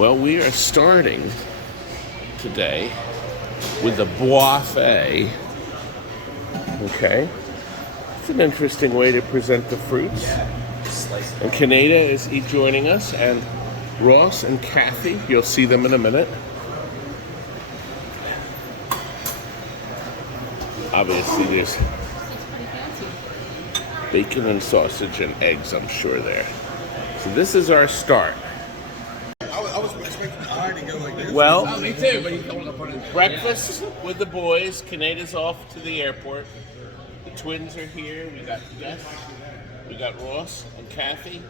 Well, we are starting today with the buffet. Okay. It's an interesting way to present the fruits. And Kaneda is joining us, and Ross and Kathy. You'll see them in a minute. Obviously, there's bacon and sausage and eggs, I'm sure, there. So this is our start. I was expecting Hardy to go like this. Well, Oh, me too, but he's going up on his breakfast with the boys. Kaneda's off to the airport. The twins are here. We got Gus. We got Ross and Kathy,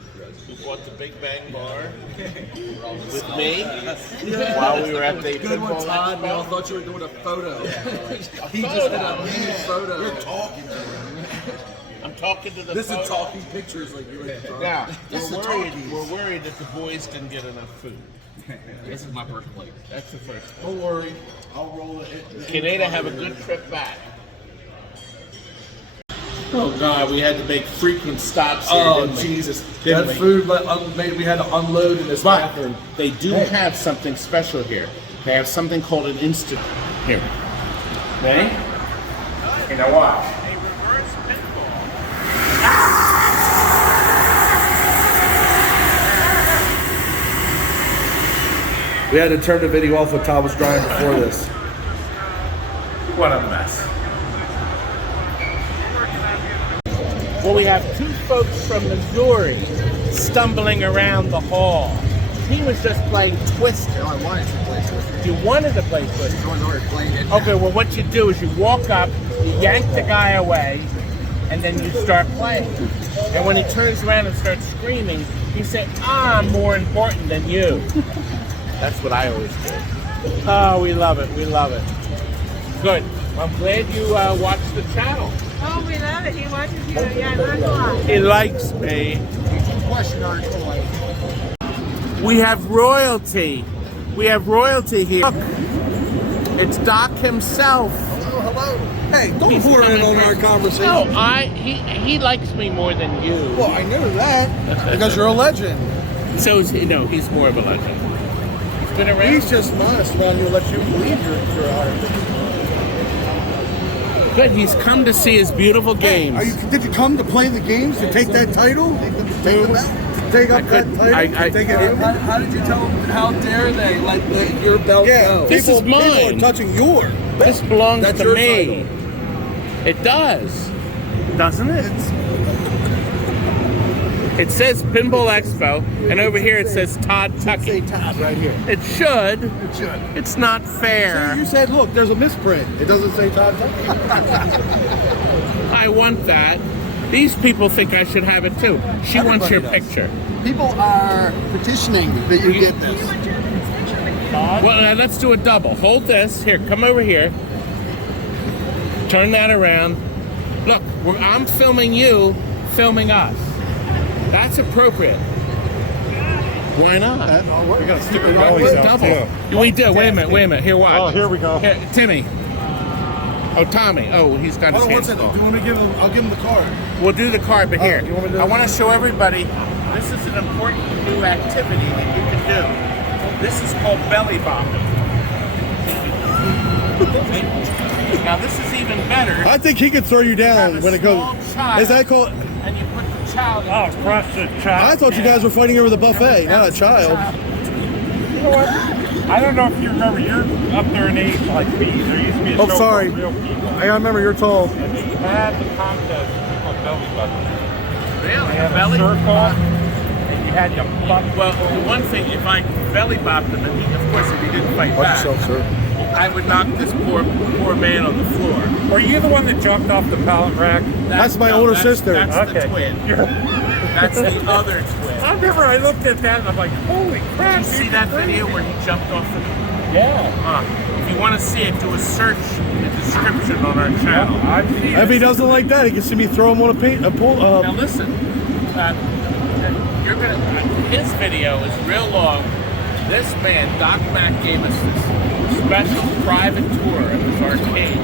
who bought the Big Bang Bar with me while we were at the Good one, Pinball Todd. We all Expo. thought you were doing a photo. He photo. just did a huge photo. You're talking to him. I'm talking to the This photo. is talking pictures like you were talking. Now, This is the we're worried that the boys didn't get enough food. This is my first plate. That's the first thing. Don't worry. I'll roll it. Kaneda, have a good trip back. Oh God, we had to make frequent stops here, Oh, didn't we? Jesus. Didn't That we? food we had to unload in this But bathroom. they do have something special here. They have something called an instant. Here. Ready? Here, now watch. A reverse pinball. We had to turn the video off when Todd was drying before this. What a mess. Well, we have two folks from Missouri stumbling around the hall. He was just playing Twister. No, I wanted to play Twister. You wanted to play Twister. I was already playing it. Okay, well, what you do is you walk up, you yank the guy away, and then you start playing. And when he turns around and starts screaming, you say, I'm more important than you. That's what I always do. Oh, we love it. We love it. Good. I'm glad you watched the channel. Oh, we love it. He watches you. Yeah, not long. He likes me. Question article. We have royalty. We have royalty here. Look, it's Doc himself. Hello. Hey, don't He's pour in coming on back. our conversation. No, he likes me more than you. Well, I knew that because you're a legend. So is he, no, he's more of a legend. He's been around. He's just modest around you, let you believe you're a hard. Good. He's come to see his beautiful games. Did you come to play the games to take that title? Take up that title? Take it how did you tell them? How dare they let your belt go? This is People mine. are touching your belt. This belongs That's to your me. title. It does, doesn't it? It says Pinball Expo, and over here it says Todd Tuckey. Say Todd right here. It should. It should. It's not fair. You said, look, there's a misprint. It doesn't say Todd Tuckey. I want that. These people think I should have it too. She wants your Everybody does. picture. People are petitioning that you get this. Well, let's do a double. Hold this. Here, come over here. Turn that around. Look, I'm filming you, filming us. That's appropriate. Why not? We gotta stick our bellies out Double. too. We do. Wait a minute. Here, watch. Oh, here we go. Here, Timmy. Oh, Tommy. Oh, he's got his hands Do you full. want to give him? I'll give him the card. We'll do the card, but here, you want me to do I it? want to show everybody, this is an important new activity that you can do. This is called belly bopping. Now, this is even better. I think he could throw you You have down a when it goes. small child, Is that called? And you put the child in Oh, crush the child. I thought you guys were fighting over the buffet, not a child. You know what? I don't know if you remember, you're up there in age like me. There used to be a Oh, show sorry. called Real People. I remember you're tall. And they had the contest called belly button. Really? They had a Belly? circle, and you had your butt. Well, the one thing, if I belly bopped him, and he, of course, if he didn't fight Watch back, yourself, sir. I would knock this poor man on the floor. Were you the one that jumped off the pallet rack? That's my older sister. That's the Okay. twin. You're- That's the other twin. I remember I looked at that and I'm like, holy crap. Did you see that video where he jumped off the... Yeah. If you want to see it, do a search in the description on our channel. I've seen If he it. doesn't like that, he can see me throw him on a pool. Now listen, you're gonna. His video is real long. This man, Doc Mack, gave us this special private tour of his arcade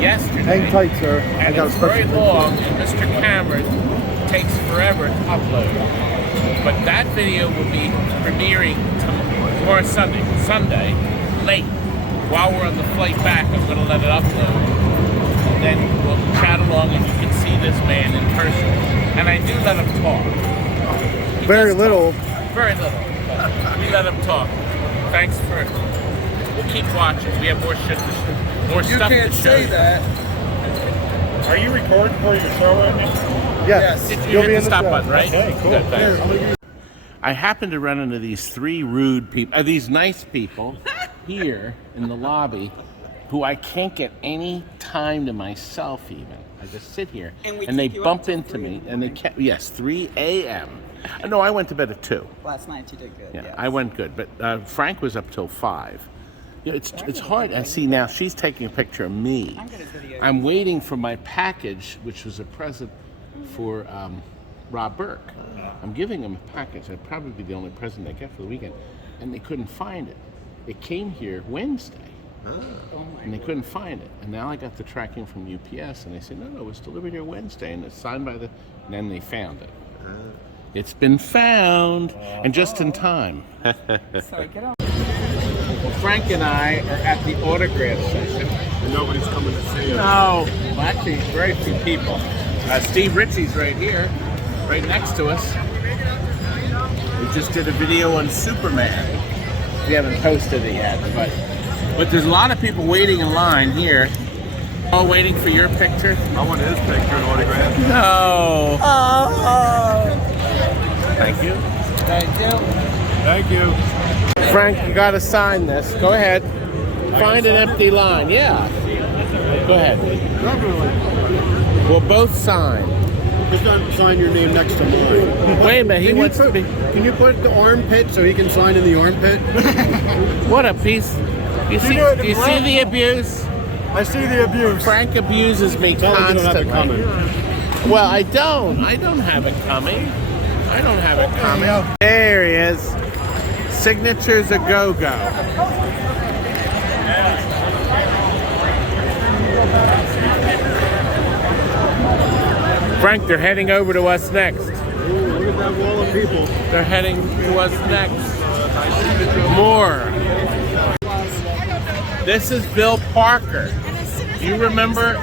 yesterday. Hang tight, sir. I And got a it's very special. long, and Mr. Cameron takes forever to upload. But that video will be premiering tomorrow Sunday, late, while we're on the flight back, I'm going to let it upload. And then we'll chat along and you can see this man in person. And I do let him talk. Very little. Very little. But we let him talk. Thanks for... We'll keep watching. We have more shit to show. More stuff to show. You can't say that. Are you recording for your show right now? Yes. You hit the stop button, right? Okay, cool. Good, thanks. I happened to run into these three rude people, these nice people here in the lobby who I can't get any time to myself even. I just sit here and they bump into me and they can't, 3 a.m. No, I went to bed at 2. Last night you did good. Yeah, yes. I went good, but Frank was up till 5. You know, it's hard. I see now she's taking a picture of me. I'm waiting for my package, which was a present for Rob Burke. I'm giving him a package. That'd probably be the only present they get for the weekend, and they couldn't find it. It came here Wednesday, and they couldn't find it. And now I got the tracking from UPS, and they said, no, it was delivered here Wednesday, and it's signed by the. And then they found it. It's been found, and just in time. Sorry, get on. Well, Frank and I are at the autograph session. And nobody's coming to see us. No, well, actually, very few people. Steve Ritchie's right here, right next to us. We just did a video on Superman. We haven't posted it yet, but there's a lot of people waiting in line here. All waiting for your picture? I want his picture and autograph. No. Oh. Thank you. Thank you. Thank you. Frank, you got to sign this. Go ahead. Find an empty line. Yeah. Go ahead. We'll both sign. Just not sign your name next to mine. Wait a minute. He wants to be. Can you put the armpit so he can sign in the armpit? What a piece. You see the abuse? I see the abuse. Frank abuses me Tell him you don't have it constantly. coming. Well, I don't. I don't have it coming. I don't have it coming. There he is. Signatures a go-go. Frank, they're heading over to us next. Ooh, look at that wall of people. They're heading to us next. More. This is Bill Parker. You remember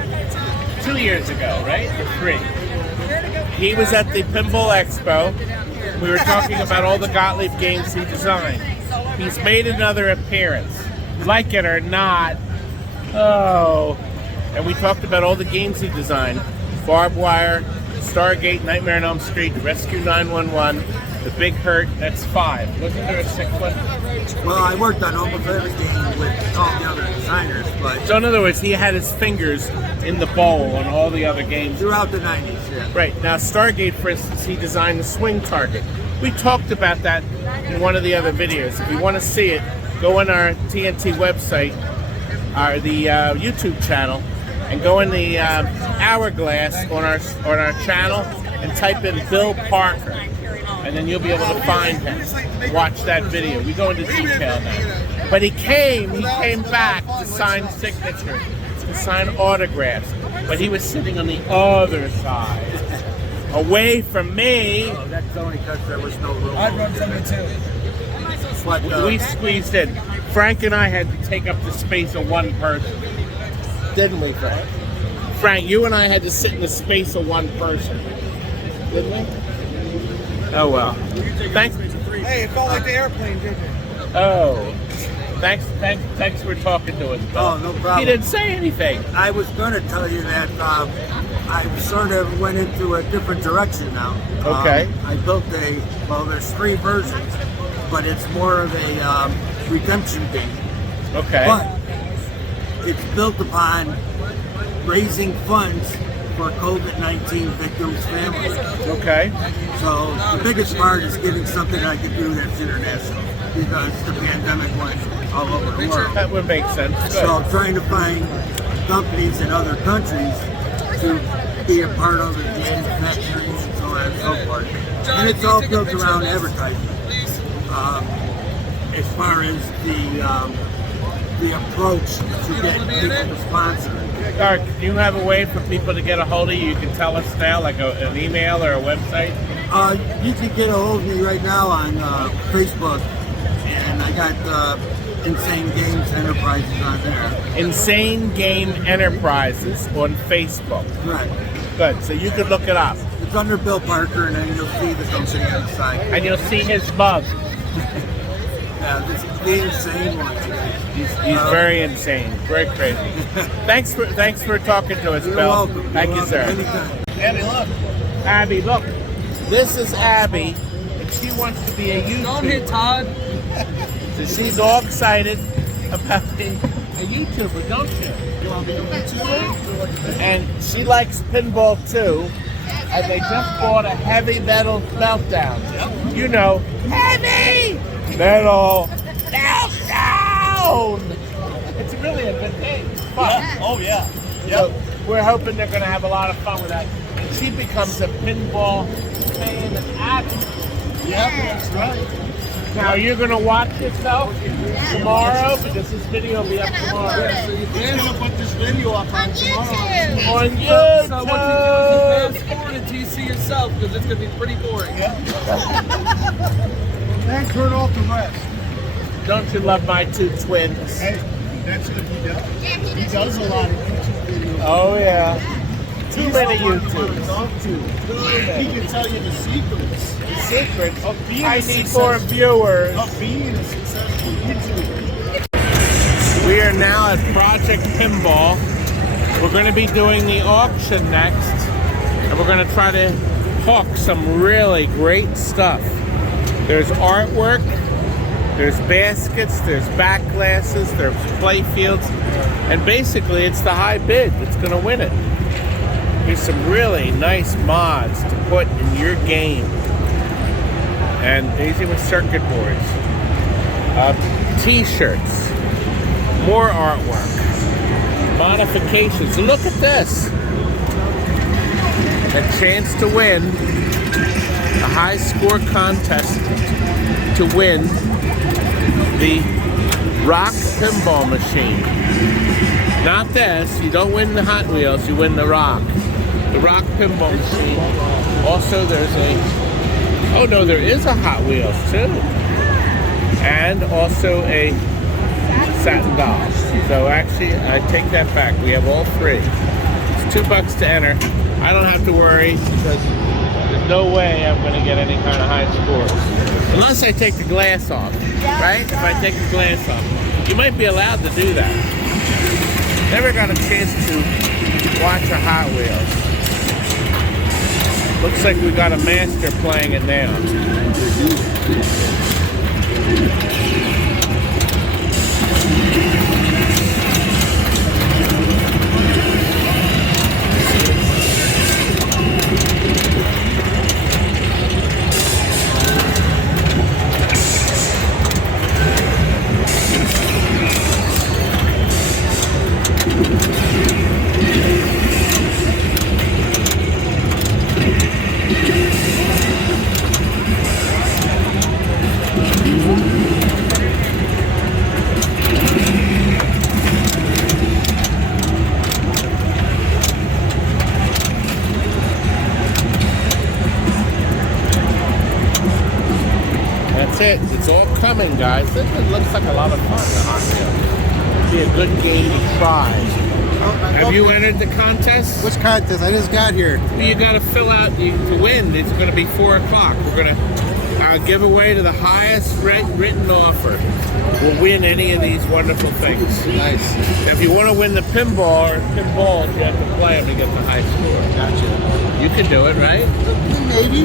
2 years ago, right? Or 3? He was at the Pinball Expo. We were talking about all the Gottlieb games he designed. He's made another appearance. Like it or not. Oh. And we talked about all the games he designed. Barbed Wire, Stargate, Nightmare on Elm Street, Rescue 911, The Big Hurt, that's 5. Wasn't there a 6th one? Well, I worked on almost everything with all the other designers, but So in other words, he had his fingers in the bowl on all the other games. throughout the 90s, yeah. Right. Now, Stargate, for instance, he designed the swing target. We talked about that in one of the other videos. If you want to see it, go on our TNT website, the YouTube channel, and go in the hourglass on our channel and type in Bill Parker, and then you'll be able to find him. Watch that video. We go into detail now. But he came back to sign signatures, to sign autographs. But he was sitting on the other side, away from me. Oh, that's only because there was no room. I'd run from it too. But, We squeezed in. Frank and I had to take up the space of one person. Didn't we, Frank? Frank, you and I had to sit in the space of one person. Didn't we? Oh, well. Thanks. Hey, it felt like the airplane, didn't it? Oh. Thanks for talking to us, Bill. Oh, no problem. He didn't say anything. I was going to tell you that I sort of went into a different direction now. Okay. I built there's 3 versions, but it's more of a redemption game. Okay. But it's built upon raising funds for COVID-19 victims' families. Okay. So the biggest part is getting something I can do that's international, because the pandemic went all over the world. That would make sense. Good. So trying to find companies in other countries to be a part of the manufacturing and so on and so forth. And it's all built around advertising. As far as the approach to getting people to sponsor. All right, do you have a way for people to get a hold of you? You can tell us now, like an email or a website? You can get a hold of me right now on Facebook, and I got Insane Games Enterprises on there. Insane Game Enterprises on Facebook. Right. Good. So you could look it up. It's under Bill Parker, and then you'll see the company on the side. And you'll see his mug. Yeah, this is the insane one. He's very insane, very crazy. Thanks for talking to us, You're Bill. welcome. Thank You're you, sir. welcome. Anytime. Abby, look. Abby, look. This is Abby, and she wants to be a YouTuber. Don't hit Todd. So she's all excited about being a YouTuber, don't you? You want to be a YouTuber? And she likes pinball too. And they just bought a heavy metal meltdown. You know, heavy metal meltdown. It's really a good thing. It's fun. Yeah. Oh, yeah. So we're hoping they're going to have a lot of fun with that. And she becomes a pinball fan and addict. Yeah, that's right. Now you're going to watch yourself tomorrow because this video will be up tomorrow. We're going to put this video up on tomorrow. On YouTube. So what you do is you fast forward until you see yourself because it's going to be pretty boring. Then turn off the rest. Don't you love my two twins? Hey, that's what he does. He does a lot of YouTube videos. Oh yeah. Too many YouTubers. He can tell you the secrets. The secrets. Of being I a need successful- more viewers. Of being a successful YouTuber. We are now at Project Pinball. We're going to be doing the auction next, and we're going to try to hook some really great stuff. There's artwork, there's baskets, there's back glasses, there's playfields, and basically it's the high bid that's going to win it. Here's some really nice mods to put in your game. And these even circuit boards. T-shirts. More artwork. Modifications. Look at this. A chance to win a high score contest to win the Rock Pinball Machine. Not this. You don't win the Hot Wheels, you win the Rock. The Rock Pinball Machine. Also, there's a... Oh, no, there is a Hot Wheels, too. And also a satin doll. So, actually, I take that back. We have all three. It's $2 to enter. I don't have to worry because there's no way I'm going to get any kind of high scores. Unless I take the glass off, right? If I take the glass off. You might be allowed to do that. Never got a chance to watch a Hot Wheels. Looks like we got a master playing it now. That's it. It's all coming, guys. This looks like a lot of fun. The Hot Wheels. Be a good game to try. Have you entered the contest? Which contest? I just got here. You got to fill out to win. It's going to be 4 o'clock. We're going to give away to the highest written offer. Will win any of these wonderful things. Nice. If you want to win the pinball or pinballs, you have to play them to get the high score. Gotcha. You can do it, right? Maybe.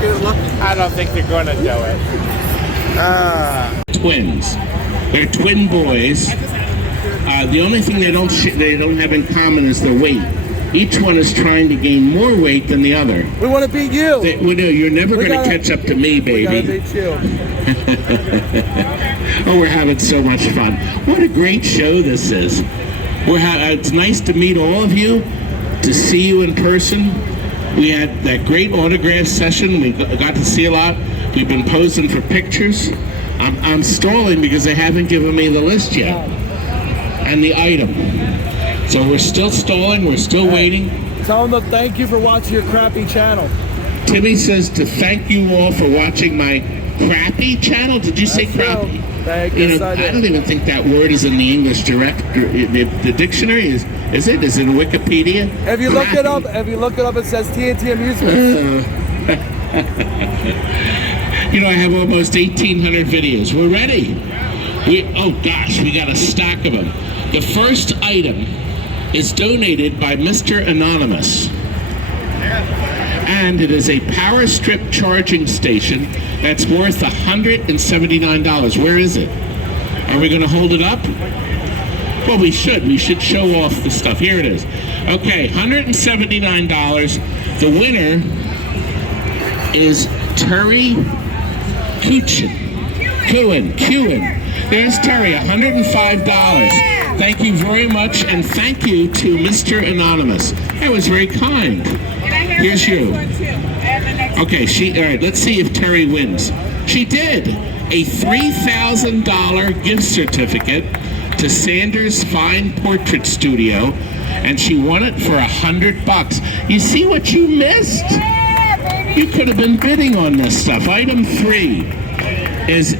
Get lucky. I don't think they're going to do it. Twins. They're twin boys. The only thing they don't have in common is their weight. Each one is trying to gain more weight than the other. We want to beat you. You're never going to catch up to me, baby. We gotta beat you. Oh, we're having so much fun. What a great show this is. It's nice to meet all of you, to see you in person. We had that great autograph session. We got to see a lot. We've been posing for pictures. I'm stalling because they haven't given me the list yet. And the item. So we're still stalling, we're still waiting. Tell them to thank you for watching your crappy channel. Timmy says to thank you all for watching my crappy channel. Did you say That's crappy? true. Thank You you, know, I son. don't even think that word is in the English the dictionary. Is it? Is it in Wikipedia? If you look it up, it says TNT Amusements. You know, I have almost 1,800 videos. We're ready. Oh gosh, we got a stack of them. The first item is donated by Mr. Anonymous. And it is a power strip charging station that's worth $179. Where is it? Are we going to hold it up? Well, we should. We should show off the stuff. Here it is. Okay, $179. The winner is Terry Coon. There's Terry, $105. Thank you very much, and thank you to Mr. Anonymous. That was very kind. Here's you. Okay, all right, let's see if Terry wins. She did. A $3,000 gift certificate to Sanders Fine Portrait Studio, and she won it for $100. You see what you missed? You could have been bidding on this stuff. Item 3 is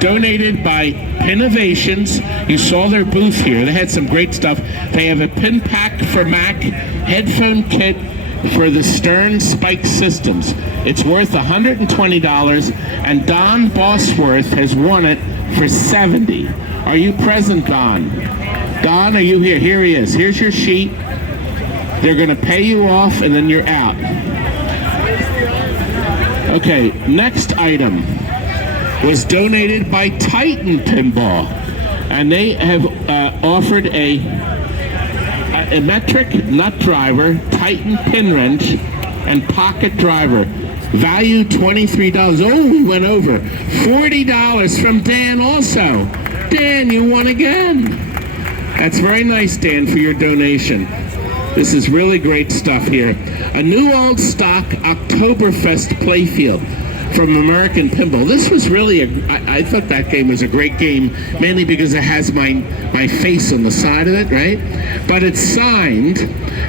donated by Pinnovations. You saw their booth here. They had some great stuff. They have a pin pack for Mack, headphone kit for the Stern Spike Systems. It's worth $120, and Don Bosworth has won it for $70. Are you present, Don? Don, are you here? Here he is. Here's your sheet. They're going to pay you off, and then you're out. Okay, next item was donated by Titan Pinball, and they have offered a metric nut driver, Titan pin wrench, and pocket driver. Value $23. Oh, we went over. $40 from Dan also. Dan, you won again. That's very nice, Dan, for your donation. This is really great stuff here. A new old stock Oktoberfest Playfield from American Pinball. This was really I thought that game was a great game, mainly because it has my face on the side of it, right? But it's signed,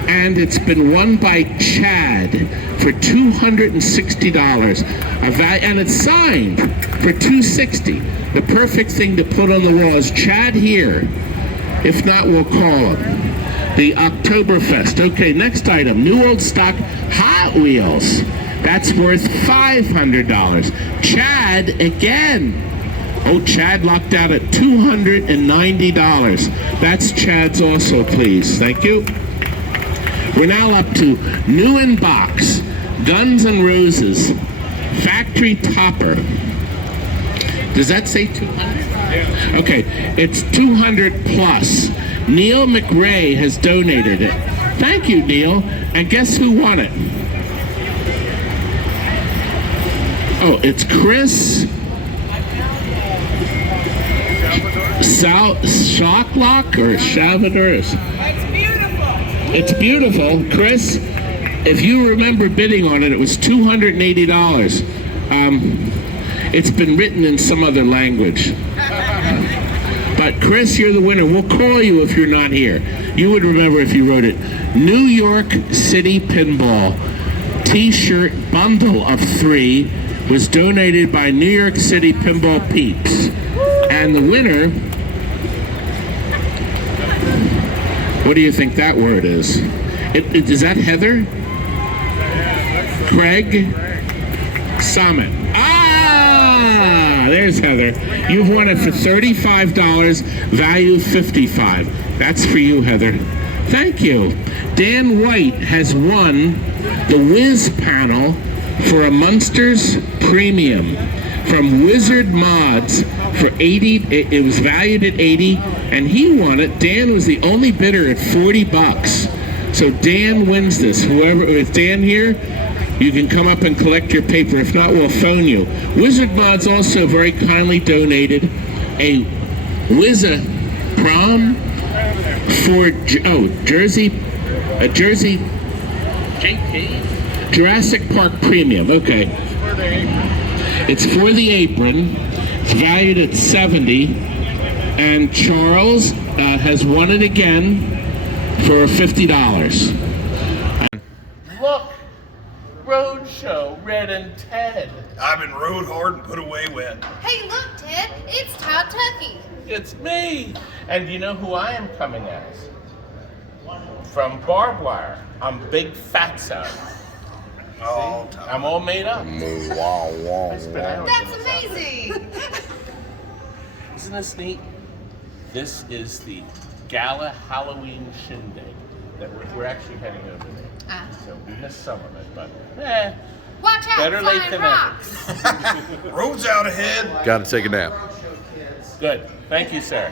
and it's been won by Chad for $260. And it's signed for $260. The perfect thing to put on the wall is Chad here. If not, we'll call him. The Oktoberfest. Okay, next item. New old stock Hot Wheels. That's worth $500. Chad again. Oh, Chad locked out at $290. That's Chad's also, please. Thank you. We're now up to new in box. Guns N' Roses. Factory Topper. Does that say 200? Yeah. Okay, it's 200 plus. Neil McRae has donated it. Thank you, Neil. And guess who won it? Oh, it's Chris Shocklock or Salvador. It's beautiful. It's beautiful. Chris, if you remember bidding on it, it was $280. It's been written in some other language. But Chris, you're the winner. We'll call you if you're not here. You would remember if you wrote it. New York City Pinball T-shirt bundle of 3 was donated by New York City Pinball Peeps. And the winner, what do you think that word is? Is that Heather? Craig Summit. Ah, there's Heather. You've won it for $35, value $55. That's for you, Heather. Thank you. Dan White has won the Whiz panel for a Munsters Premium from Wizard Mods for $80. It was valued at $80, and he won it. Dan was the only bidder at $40. So Dan wins this. Whoever, with Dan here, you can come up and collect your paper. If not, we'll phone you. Wizard Mods also very kindly donated a Wizza Prom for Jersey Jurassic Park Premium. Okay. It's for the apron. It's valued at $70. And Charles has won it again for $50. Look, Roadshow, Red and Ted. I've been rode hard and put away wet. Hey, look, Ted. It's Todd Tuckey. It's me. And you know who I am coming as? From Barbed Wire. I'm Big Fatso. Oh, I'm all made up. That's amazing. Isn't this neat? This is the Gala Halloween Shindig that we're actually heading over there. So we missed some of it, but Watch out, better late than rocks. never. Road's out ahead. Gotta take a nap. Good. Thank you, sir.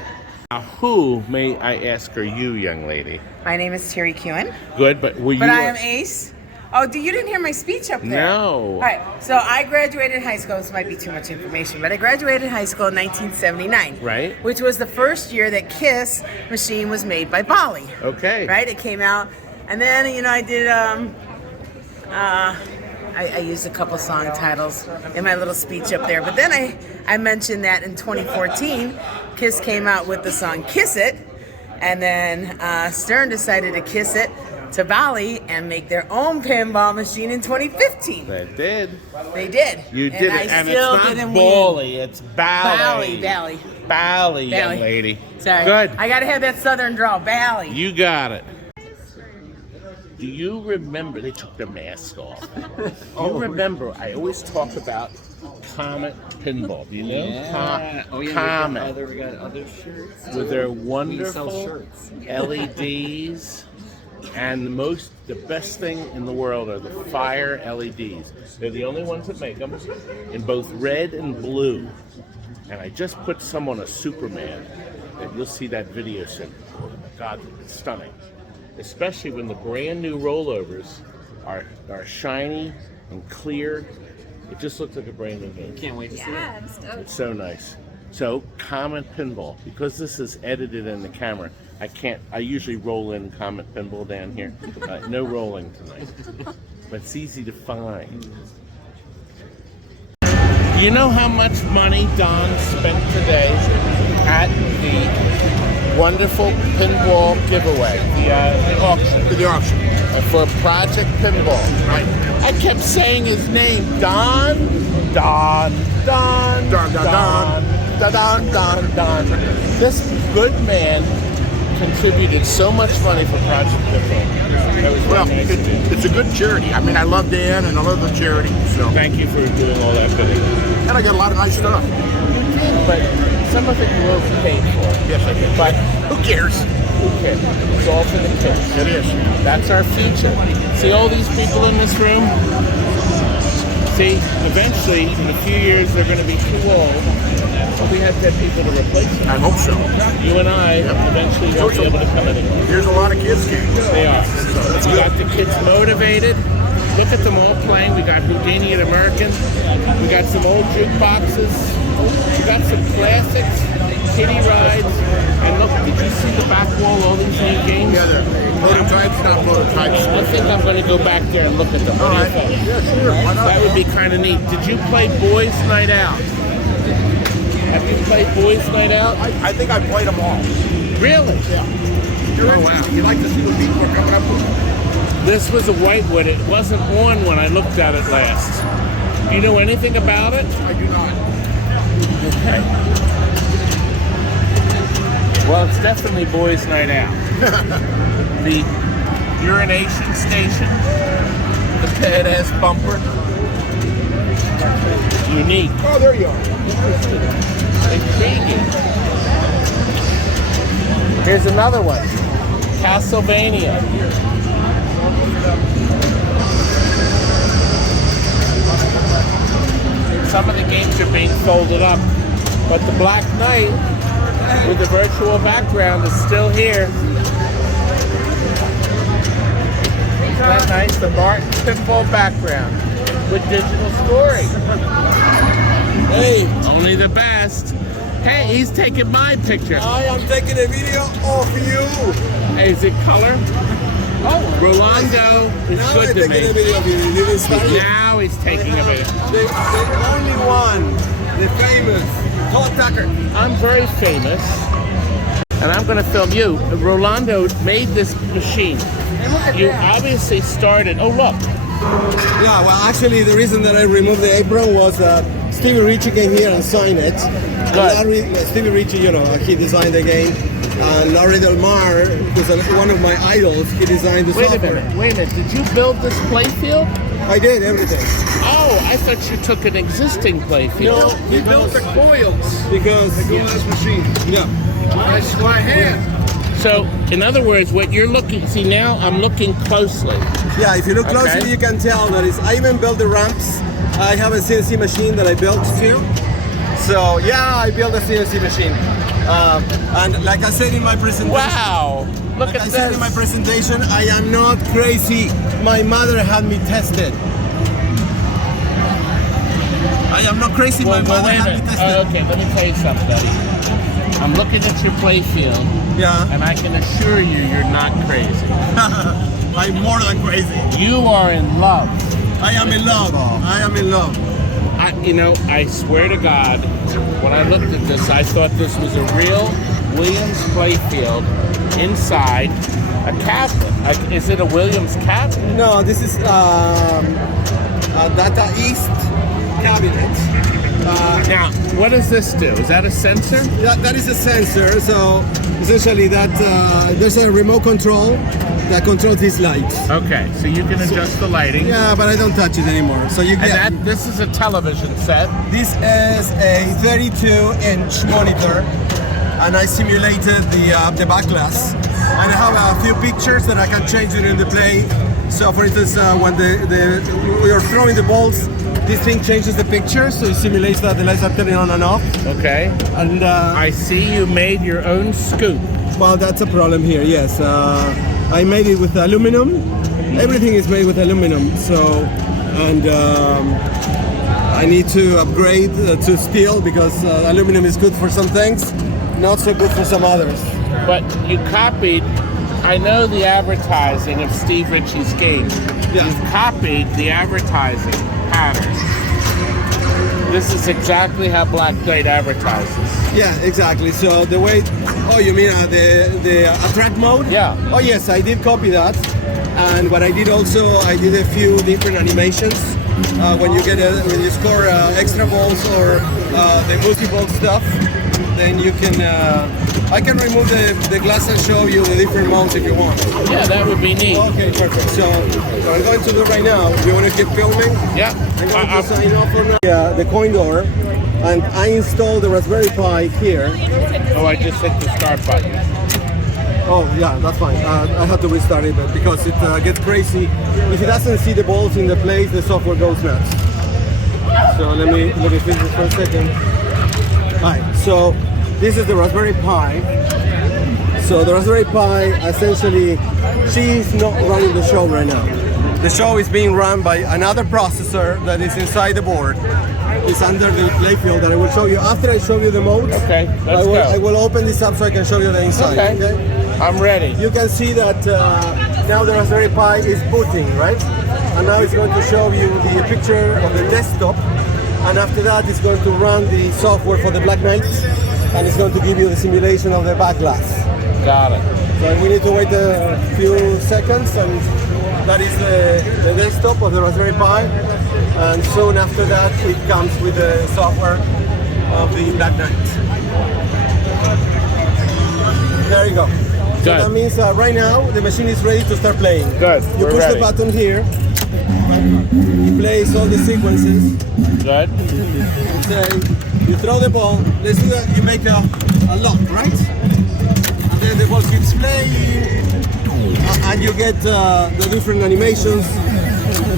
Now, who, may I ask, are you, young lady? My name is Terry Coon. Good, but were you... But I am Ace. Oh, you didn't hear my speech up there? No. All right, so I graduated high school. This might be too much information, but I graduated high school in 1979. Right. Which was the first year that Kiss machine was made by Bally. Okay. Right, it came out. And then, you know, I did, I used a couple song titles in my little speech up there. But then I mentioned that in 2014, Kiss came out with the song Kiss It. And then Stern decided to kiss it to Bally and make their own pinball machine in 2015. They did. They did. You did it, and still it's not didn't Bally, it's Bally. Bally. Bally, young lady. Sorry. Good. I gotta have that southern drawl, Bally. You got it. Do you remember, they took the mask off. You remember, I always talk about Comet Pinball. Do you know? Yeah. Comet. We got other shirts. With their We sell wonderful shirts. LEDs. And the best thing in the world are the fire LEDs. They're the only ones that make them in both red and blue. And I just put some on a Superman, and you'll see that video soon. Oh my God, it's stunning. Especially when the brand new rollovers are shiny and clear. It just looks like a brand new game. Can't wait to see it. It's so nice. So Comet Pinball, because this is edited in the camera, I usually roll in Comet Pinball down here. No rolling tonight. But it's easy to find. You know how much money Don spent today at the wonderful pinball giveaway, the auction. The auction. For Project Pinball. Right. I kept saying his name, Don. This good man contributed so much money for Project Pinball. That was Well, really nice. it's a good charity. I mean, I love Dan and I love the charity. So. Thank you for doing all that for me. And I got a lot of nice stuff. You did, but some of it you overpaid for. Yes, I did. But Who cares? who cares? It's all for the kids. It is. That's our future. See all these people in this room? See, eventually, in a few years, they're going to be too old. So we have to have people to replace them. I hope so. You and I eventually won't be able to come anymore. Here's a lot of kids games. They are. We got the kids motivated. Look at them all playing. We got Houdini and American. We got some old jukeboxes. We got some classics, kiddie rides. And look, did you see the back wall, all these new games? Yeah, they're prototypes, not prototypes. I think I'm going to go back there and look at them. What do you think? Yeah, sure. Why not? That would be kind of neat. Did you play Boys Night Out? Have you played Boys Night Out? I think I played them all. Really? Yeah. You're interested. You like to see what people are coming up with? This was a whitewood. It wasn't on when I looked at it last. Do you know anything about it? I do not. Okay. Well, it's definitely Boys Night Out. The urination station, the badass bumper. Unique. Oh, there you are. Intriguing. Here's another one. Castlevania. Some of the games are being folded up, but the Black Knight with the virtual background is still here. Isn't that nice? The Martin Pinball background with digital scoring. Hey, only the best. Hey, he's taking my picture. I am taking a video of you. Hey, is it color? Oh, Rolando is Now good I'm to taking a me. video of you. You didn't start it. Now he's taking a video. The only one, the famous Todd Tucker. I'm very famous, and I'm going to film you. Rolando made this machine. You obviously started. Oh, look. Yeah, well, actually, the reason that I removed the apron was Steve Ritchie came here and signed it. Steve Ritchie, you know, he designed the game. And Larry Del Mar, who's one of my idols, he designed the software. Wait a minute. Did you build this playfield? I did everything. Oh, I thought you took an existing playfield. No, He built the coils. because Glass machine. yeah. My hand. So, in other words, what you're looking, see now I'm looking closely. Yeah, if you look closely, Okay. you can tell that I even built the ramps. I have a CNC machine that I built too. So yeah, I built a CNC machine. And like I said in my presentation, Wow, look like at I this. said in my presentation, I am not crazy. My mother had me tested. I am not crazy. My mother wait a had me minute. tested. Okay, let me tell you something, buddy. I'm looking at your playfield, Yeah, and I can assure you, you're not crazy. I'm more than crazy. You are in love. I am in love. I am in love. I swear to God, when I looked at this, I thought this was a real Williams playfield inside a cabinet. Is it a Williams cabinet? No, this is a Data East cabinet. Now, what does this do? Is that a sensor? That is a sensor. So essentially, there's a remote control that controls these lights. Okay, so you can adjust the lighting. Yeah, but I don't touch it anymore. So you get. And this is a television set. This is a 32-inch monitor, and I simulated the back glass. And I have a few pictures that I can change during the play. So, for instance, when we are throwing the balls, this thing changes the picture, so it simulates that the lights are turning on and off. Okay. And I see you made your own scoop. well, that's a problem here. Yes, I made it with aluminum. Everything is made with aluminum. So, and I need to upgrade to steel because aluminum is good for some things, not so good for some others. But you copied, I know the advertising of Steve Ritchie's game. Yeah. You've copied the advertising pattern. This is exactly how Black Knight advertises. Yeah, exactly. So the way, oh, you mean the attract mode? Yeah. Oh yes, I did copy that. And what I did also, I did a few different animations. When you score extra balls or the multi-ball stuff, then you can. I can remove the glass and show you the different modes if you want. Yeah, that would be neat. Okay, perfect. So what I'm going to do right now, you want to keep filming? Yeah. I'm going to sign off for now. The coin door, and I installed the Raspberry Pi here. Oh, I just hit the start button. Oh yeah, that's fine. I have to restart it because it gets crazy. If it doesn't see the balls in the place, the software goes nuts. So let me fix this for a second. Alright, so this is the Raspberry Pi. So the Raspberry Pi, essentially, she's not running the show right now. The show is being run by another processor that is inside the board. It's under the playfield that I will show you after I show you the modes. Okay, let's go. I will open this up so I can show you the inside. Okay. I'm ready. You can see that now the Raspberry Pi is booting, right? And now it's going to show you the picture of the desktop. And after that, it's going to run the software for the Black Knight. And it's going to give you the simulation of the back glass. Got it. So we need to wait a few seconds. And that is the desktop of the Raspberry Pi. And soon after that, it comes with the software of the Black Knight. There you go. So Good. that means right now the machine is ready to start playing. Good. You We're push ready. the button here. It plays all the sequences. Good. Say you throw the ball. Let's do that. You make a lock, right? And then the ball keeps playing, and you get the different animations.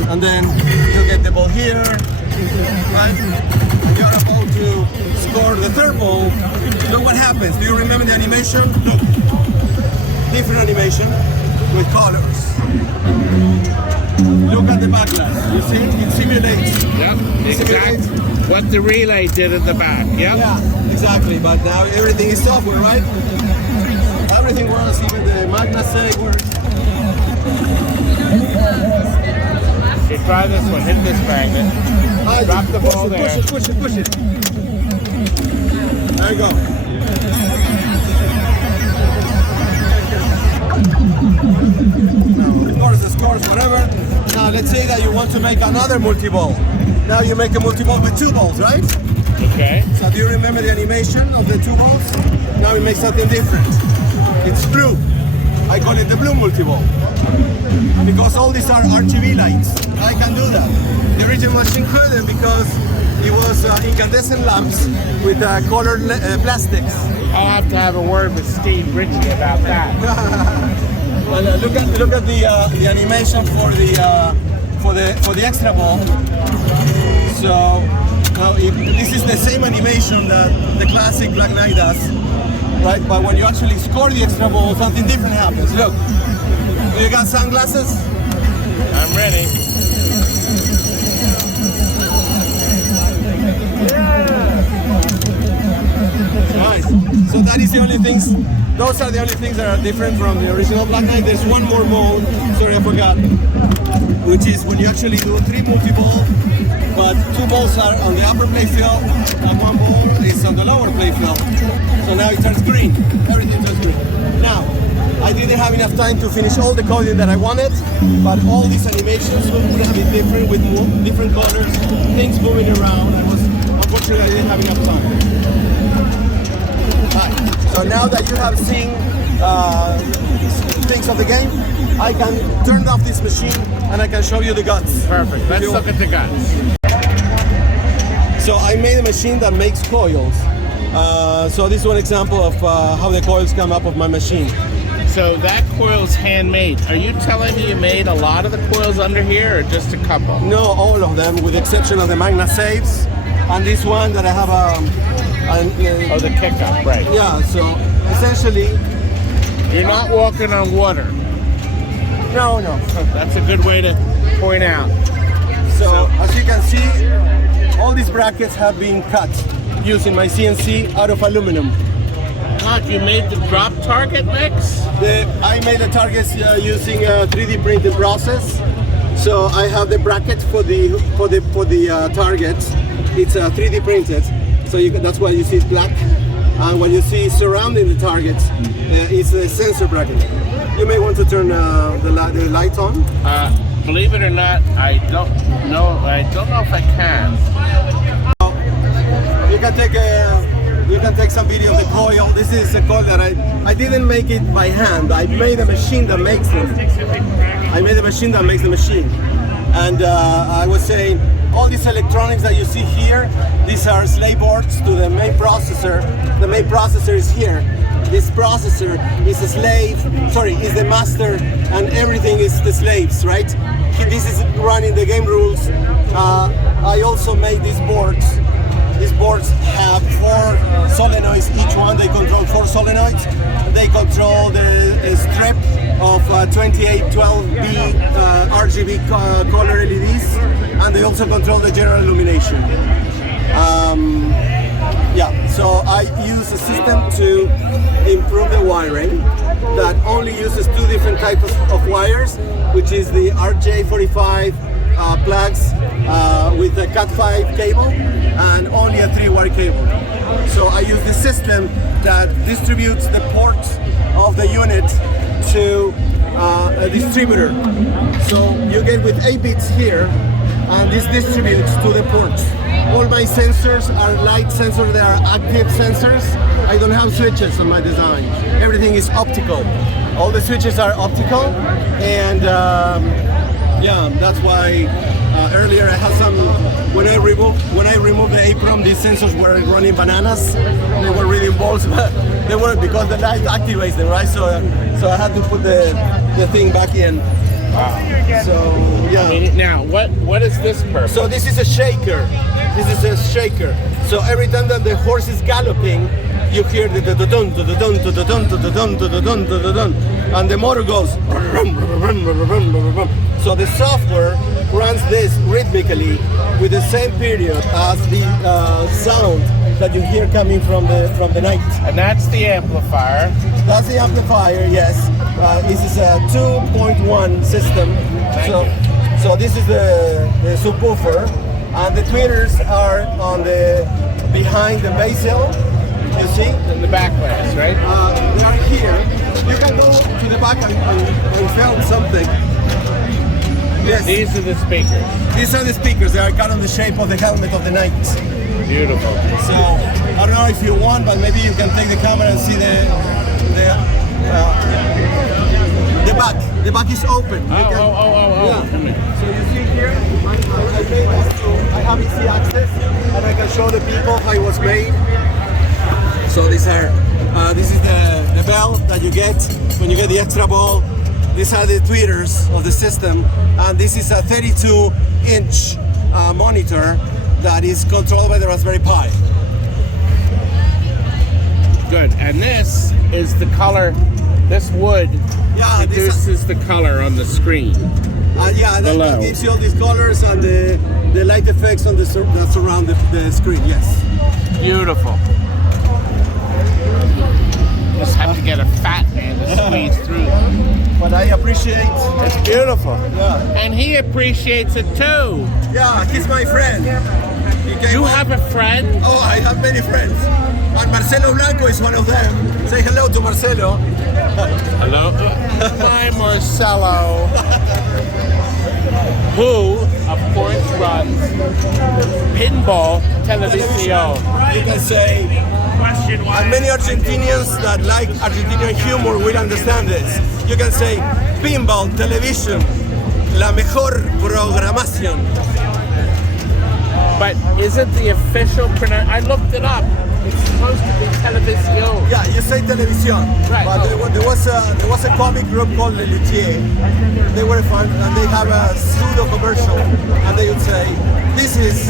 And then you get the ball here, right? You're about to score the third ball. Look what happens. Do you remember the animation? Look. Different animation with colors. Look at the back glass. You see it simulates. Yep, exactly. What the relay did at the back. Yep. Yeah, exactly. But now everything is software, right? Everything works, even the magnet setting works. Okay, try this one. Hit this magnet. Drop the ball there. Push it. There you go. Scores, whatever. Now let's say that you want to make another multi-ball. Now you make a multi-ball with 2 balls, right? Okay. So do you remember the animation of the 2 balls? Now we make something different. It's blue. I call it the blue multi-ball. Because all these are RGB lights. I can do that. The original machine couldn't because it was incandescent lamps with colored plastics. I'll have to have a word with Steve Ritchie about that. Well, look at the animation for the extra ball. So now this is the same animation that the classic Black Knight does, right? But when you actually score the extra ball, something different happens. Look, you got sunglasses? I'm ready. Nice. So that is the only things. Those are the only things that are different from the original Black Knight. There's one more mode. Sorry, I forgot. Which is when you actually do 3 multi-ball, but 2 balls are on the upper playfield and 1 ball is on the lower playfield. So now it turns green. Everything turns green. Now, I didn't have enough time to finish all the coding that I wanted, but all these animations would have been different with different colors, things moving around. Unfortunately, I didn't have enough time. So now that you have seen things of the game, I can turn off this machine and I can show you the guts. Perfect. Let's look at the guts. So I made a machine that makes coils. So this is one example of how the coils come up of my machine. So that coil's handmade. Are you telling me you made a lot of the coils under here or just a couple? No, all of them, with the exception of the Magna Saves and this one that I have oh, the kick-up, right. Yeah, so essentially... You're not walking on water. No. That's a good way to point out. So as you can see, all these brackets have been cut using my CNC out of aluminum. God, you made the drop target mix? I made the targets using a 3D printed process. So I have the bracket for the targets. It's 3D printed. So that's why you see it's black. And what you see surrounding the targets is a sensor bracket. You may want to turn the light on. Believe it or not, I don't know if I can. You can take some video of the coil. This is a coil that I didn't make it by hand. I made a machine that makes them. I made a machine that makes the machine. And I was saying, all these electronics that you see here, these are slave boards to the main processor. The main processor is here. This processor is a slave, is the master, and everything is the slaves, right? This is running the game rules. I also made these boards. These boards have 4 solenoids each one. They control 4 solenoids. They control the strip of 2812B RGB color LEDs, and they also control the general illumination. So I use a system to improve the wiring that only uses 2 different types of wires, which is the RJ45 plugs with a Cat5 cable and only a 3-wire cable. So I use this system that distributes the ports of the unit to a distributor. So you get with 8 bits here, and this distributes to the ports. All my sensors are light sensors, they are active sensors. I don't have switches on my design. Everything is optical. All the switches are optical, and that's why earlier I had some, when I removed the apron, these sensors were running bananas. They were reading balls, but they weren't because the light activates them, right? So I had to put the thing back in. Wow. So yeah. I mean, now what is this purpose? So this is a shaker. This is a shaker. So every time that the horse is galloping, you hear the dun dun dun dun dun dun dun dun dun dun, and the motor goes. So the software runs this rhythmically with the same period as the sound that you hear coming from the night. And that's the amplifier. That's the amplifier, yes. This is a 2.1 system. So this is the subwoofer, and the tweeters are on the behind the basil. You see? In the back glass, right? They are here. You can go to the back and film something. Yes. These are the speakers. These are the speakers. They are kind of the shape of the helmet of the knight. Beautiful. So I don't know if you want, but maybe you can take the camera and see the back. The back is open. Oh. Yeah. Come here. So you see here, I have easy access, and I can show the people how it was made. So these are, this is the bell that you get when you get the extra ball. These are the tweeters of the system, and this is a 32-inch monitor that is controlled by the Raspberry Pi. Good. And this is the color. This wood reduces the color on the screen. Yeah, that gives you all these colors and the light effects on that surround the screen. Yes. Beautiful. Just have to get a fat man to squeeze through. But I appreciate. It's beautiful. Yeah. And he appreciates it too. Yeah, he's my friend. You have a friend? Oh, I have many friends. And Marcelo Blanco is one of them. Say hello to Marcelo. Hello? Hi, Marcelo. Who, of course, runs Pinball Televisión. You can say, and many Argentinians that like Argentinian humor will understand this. You can say, Pinball Television, la mejor programación. But isn't the official pronunciation? I looked it up. It's supposed to be Televisión. Yeah, you say Televisión. Right. But there was a comic group called Le Luthier. They were fun, and they have a pseudo commercial, and they would say, "This is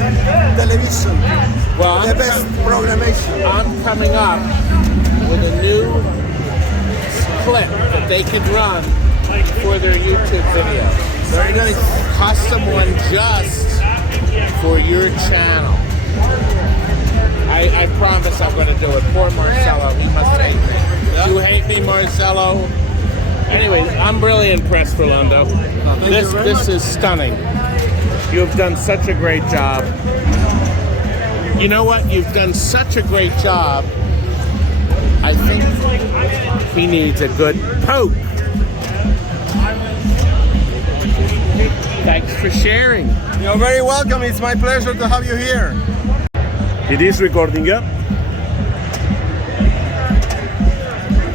television, the best programmation." I'm coming up with a new clip that they could run for their YouTube video. Very nice. Custom one just for your channel. I promise I'm going to do it. Poor Marcelo, he must hate me. Yeah. You hate me, Marcelo? Anyway, I'm really impressed, Rolando. This is stunning. You have done such a great job. You know what? You've done such a great job. I think he needs a good poke. Thanks for sharing. You're very welcome. It's my pleasure to have you here. It is recording, yeah?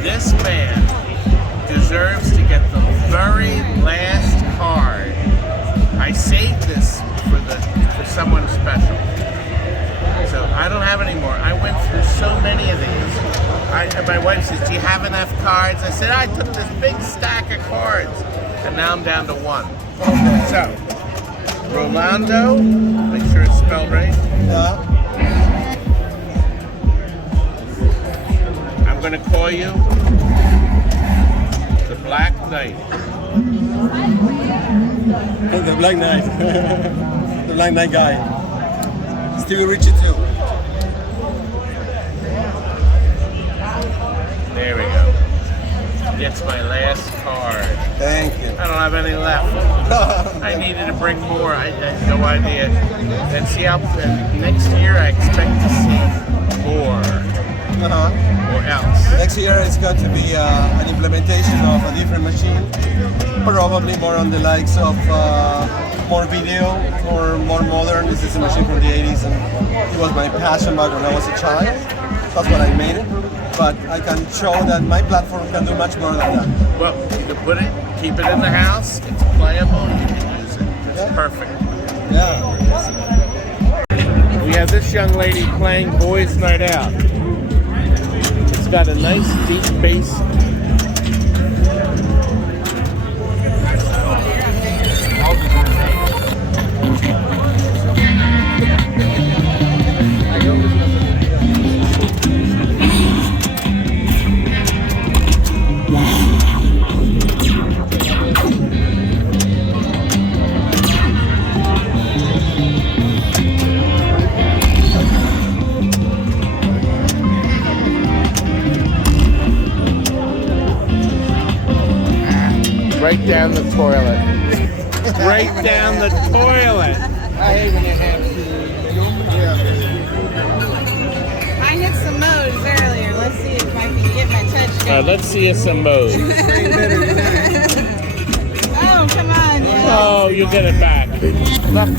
This man deserves to get the very last card. I saved this for someone special. So I don't have any more. I went through so many of these. My wife says, "Do you have enough cards?" I said, "I took this big stack of cards." And now I'm down to one. So, Rolando, make sure it's spelled right. I'm going to call you the Black Knight. The Black Knight. The Black Knight guy. Steve Ritchie too. There we go. That's my last card. Thank you. I don't have any left. I needed to bring more. I had no idea. And see how next year I expect to see more. Or else. Next year it's going to be an implementation of a different machine. Probably more on the likes of more video or more modern. This is a machine from the 80s and it was my passion back when I was a child. That's what I made it. But I can show that my platform can do much more than that. Well, you can put it, keep it in the house, it's playable, you can use it. It's perfect. Yeah. We have this young lady playing Boys Night Out. It's got a nice deep bass. Right down the toilet. Right down the toilet. I hate when it happens. I hit some modes earlier. Let's see if I can get my touchdown. Let's see some modes. Oh, come on. Yeah. Oh, you get it back. Look,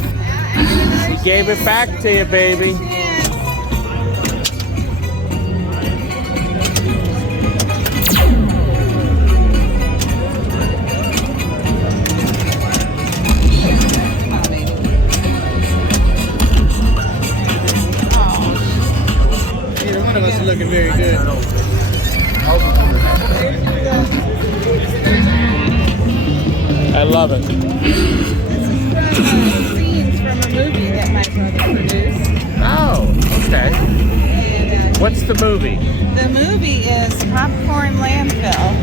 he gave it back to you, baby. Either one of us is looking very good. I love it. This is from scenes from a movie that my brother produced. Oh, okay. And, What's the movie? the movie is Popcorn Landfill.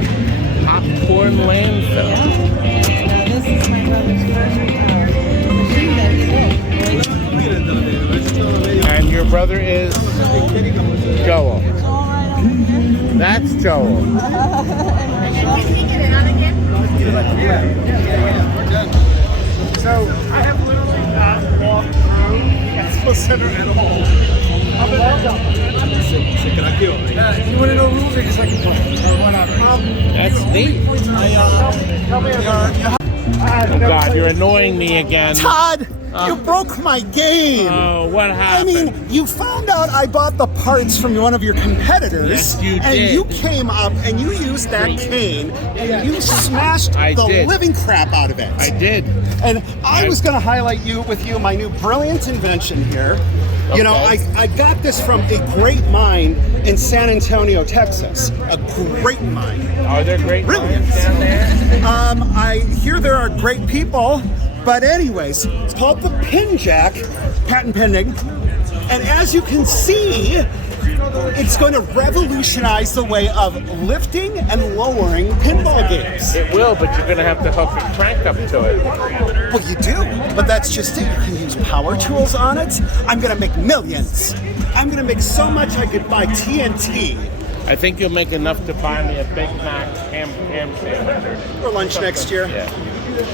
Popcorn Landfill. And this is my brother's first machine that he did. And your brother is Joel. It's all right over here. That's Joel. So I have literally not walked through Expo Center at all. You want to know rules or just like to play? That's neat. Oh God, you're annoying me again. Todd, you broke my game. Oh, what I happened? mean, you found out I bought the parts from one of your competitors. Yes, you and did. you came up and you used that cane and you smashed I the did. living crap out of it. I did. And I was going to highlight with you my new brilliant invention here. You know, I got this from a great mine in San Antonio, Texas. A great mine. Are there great Brilliant. mines down there? I hear there are great people, but anyways, it's called the Pin Jack, patent pending. And as you can see, it's going to revolutionize the way of lifting and lowering pinball games. It will, but you're going to have to hook a crank up to it. Well, you do, but that's just it. You can use power tools on it. I'm going to make millions. I'm going to make so much I could buy TNT. I think you'll make enough to buy me a Big Mac ham sandwich. For lunch next year. Yeah.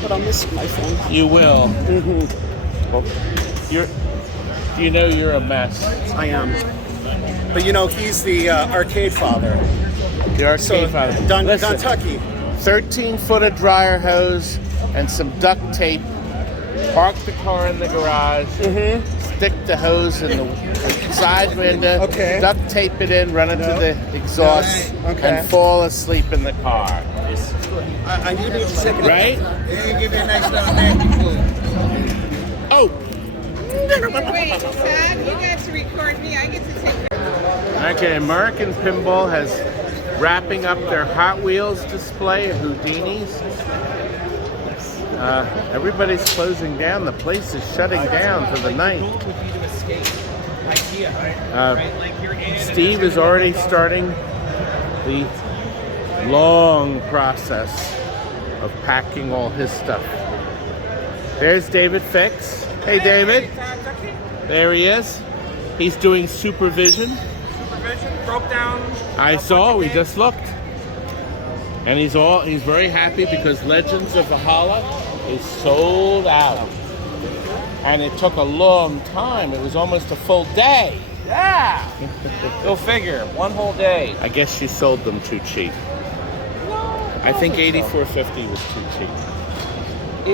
But I'll miss my phone. You will. Mm-hmm. You know you're a mess. I am. But you know, he's the arcade father. The arcade father. Don Listen, Tuckey. 13-foot of dryer hose and some duct tape. Park the car in the garage. Mm-hmm. Stick the hose in the side window. Okay. Duct tape it in, run it to the exhaust, Okay. and fall asleep in the car. I do need to check it Right? They give you a nice little nappy food. Oh. Wait, Todd, you got to record me. I get to take Okay, American Pinball has wrapping up their Hot Wheels display at Houdini's. Everybody's closing down. The place is shutting down for the night. Steve is already starting the long process of packing all his stuff. There's David Fix. Hey, David. There he is. He's doing supervision. Broke down. I saw. We just looked, and he's very happy because Legends of Valhalla is sold out, and it took a long time. It was almost a full day. Yeah. Go figure. One whole day. I guess you sold them too cheap. I think $84.50 was too cheap.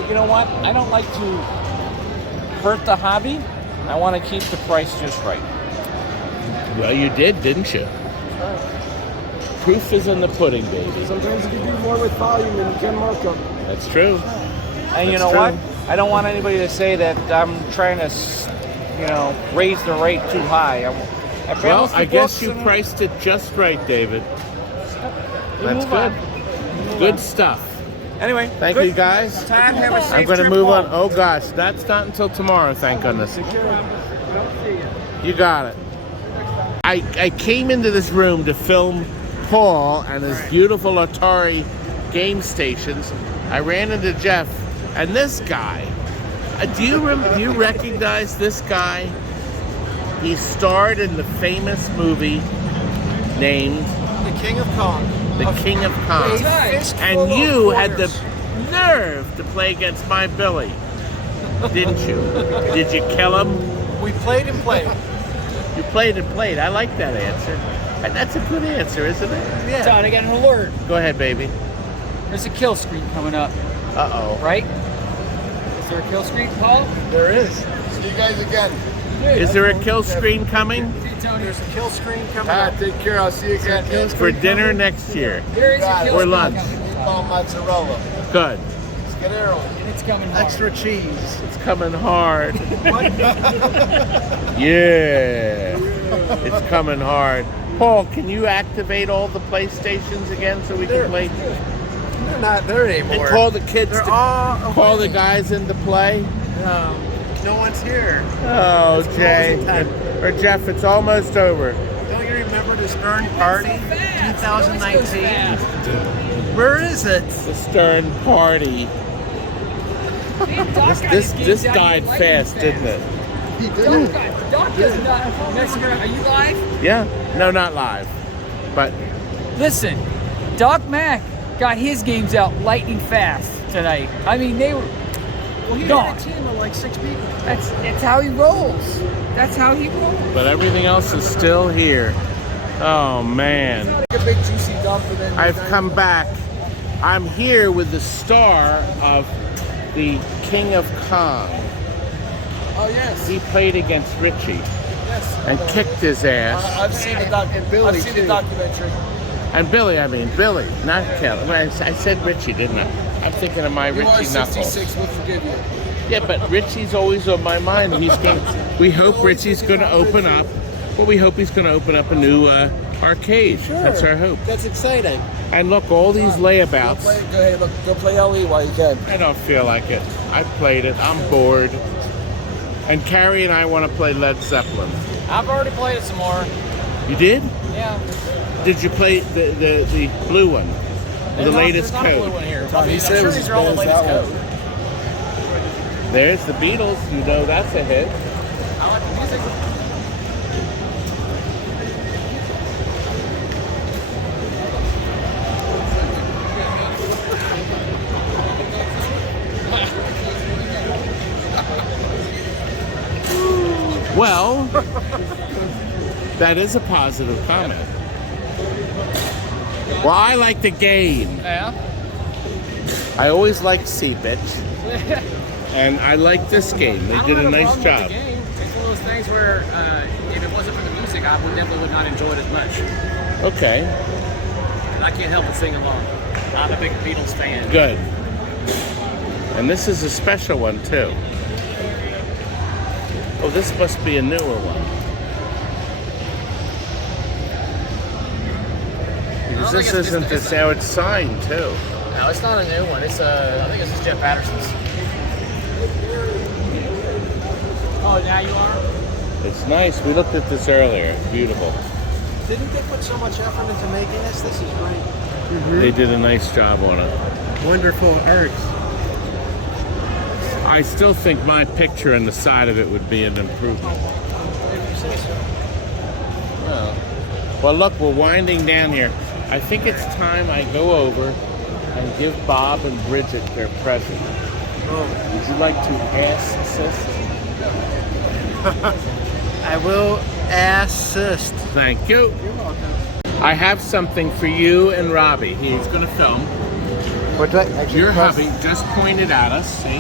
You know what? I don't like to hurt the hobby. I want to keep the price just right. Well, you did, didn't you? Proof is in the pudding, baby. Sometimes you can do more with volume than you can markup. That's true. And you That's know true. what? I don't want anybody to say that I'm trying to, raise the rate too high. Well, I guess you priced it just right, David. That's good. Good stuff. Anyway, Thank you, guys. Time, have a safe I'm going to trip move home. on. Oh, gosh. That's not until tomorrow, thank goodness. You got it. I came into this room to film Paul and his beautiful Atari game stations. I ran into Jeff, and this guy. Do you recognize this guy? He starred in the famous movie named The King of Kong. The King of Kong. And you had the nerve to play against my Billy, didn't you? Did you kill him? We played and played. You played and played. I like that answer. And that's a good answer, isn't it? Yeah. Todd, I got an alert. Go ahead, baby. There's a kill screen coming up. Uh-oh. Right? there a kill screen, Paul? There is. See you guys again. Is there a kill screen coming? There's a kill screen coming Ah, up. take care. I'll see you again. For dinner next year. There is a kill Or screen lunch. coming. Meatball mozzarella. Good. Skedaddle. And it's coming hard. Extra cheese. It's coming hard. Yeah. It's coming hard. Paul, can you activate all the PlayStations again so we can play? They're not there And anymore. call the kids They're to all call the away. guys into play? No one's here. Oh, It's Jay. closing time. Or Jeff, it's almost over. Don't you remember the Stern Party 2019? Where is it? The Stern Party. This died fast, didn't it? Doc does not. Are you live? Yeah. No, not live. But Listen, Doc Mack got his games out lightning fast tonight. I mean, they were. Well, he gone. had a team of like 6 people. That's how he rolls. That's how he rolls. but everything else is still here. Oh man. A big juicy dump and then I've come back. I'm here with the star of the King of Kong. Oh yes. He played against Ritchie Yes. and kicked his ass. I've seen the I've seen the documentary. And Billy, not Kelly. Well, I said Ritchie, didn't I? I'm thinking of my You are Ritchie Knuckles. 66, we'll forgive you. Yeah, but Ritchie's always on my mind. We hope Ritchie's going to open up. Well, we hope he's going to open up a new arcade. Sure. That's our hope. That's exciting. And look, all these layabouts. Go ahead, look, go play LE while you can. I don't feel like it. I played it. I'm bored. And Cary and I want to play Led Zeppelin. I've already played it some more. You did? Yeah. Did you play the blue one? The latest There's not a blue code? one here. He I'm said it sure was these as are all the bad as latest that code. There's the Beatles. You know that's a hit. I like the music. Well, that is a positive comment. Well, I like the game. Yeah. I always liked Sea Bitch. And I like this game. They did a nice job. It's one of those things where if it wasn't for the music, I definitely would not enjoy it as much. Okay, And I can't help but sing along. I'm a big Beatles fan. good. And this is a special one too. Oh, this must be a newer one. Because this isn't this now, it's signed too. No, it's not a new one. It's I think it's just Jeff Patterson's. Oh, now you are? It's nice. We looked at this earlier. It's beautiful. Didn't they put so much effort into making this? This is great. They did a nice job on it. Wonderful art. I still think my picture on the side of it would be an improvement. Well, look, we're winding down here. I think it's time I go over and give Bob and Bridget their present. Oh. Would you like to assist? I will assist. Thank you. You're welcome. I have something for you and Robbie. He's going to film. What do I Your hubby just pointed at us. See,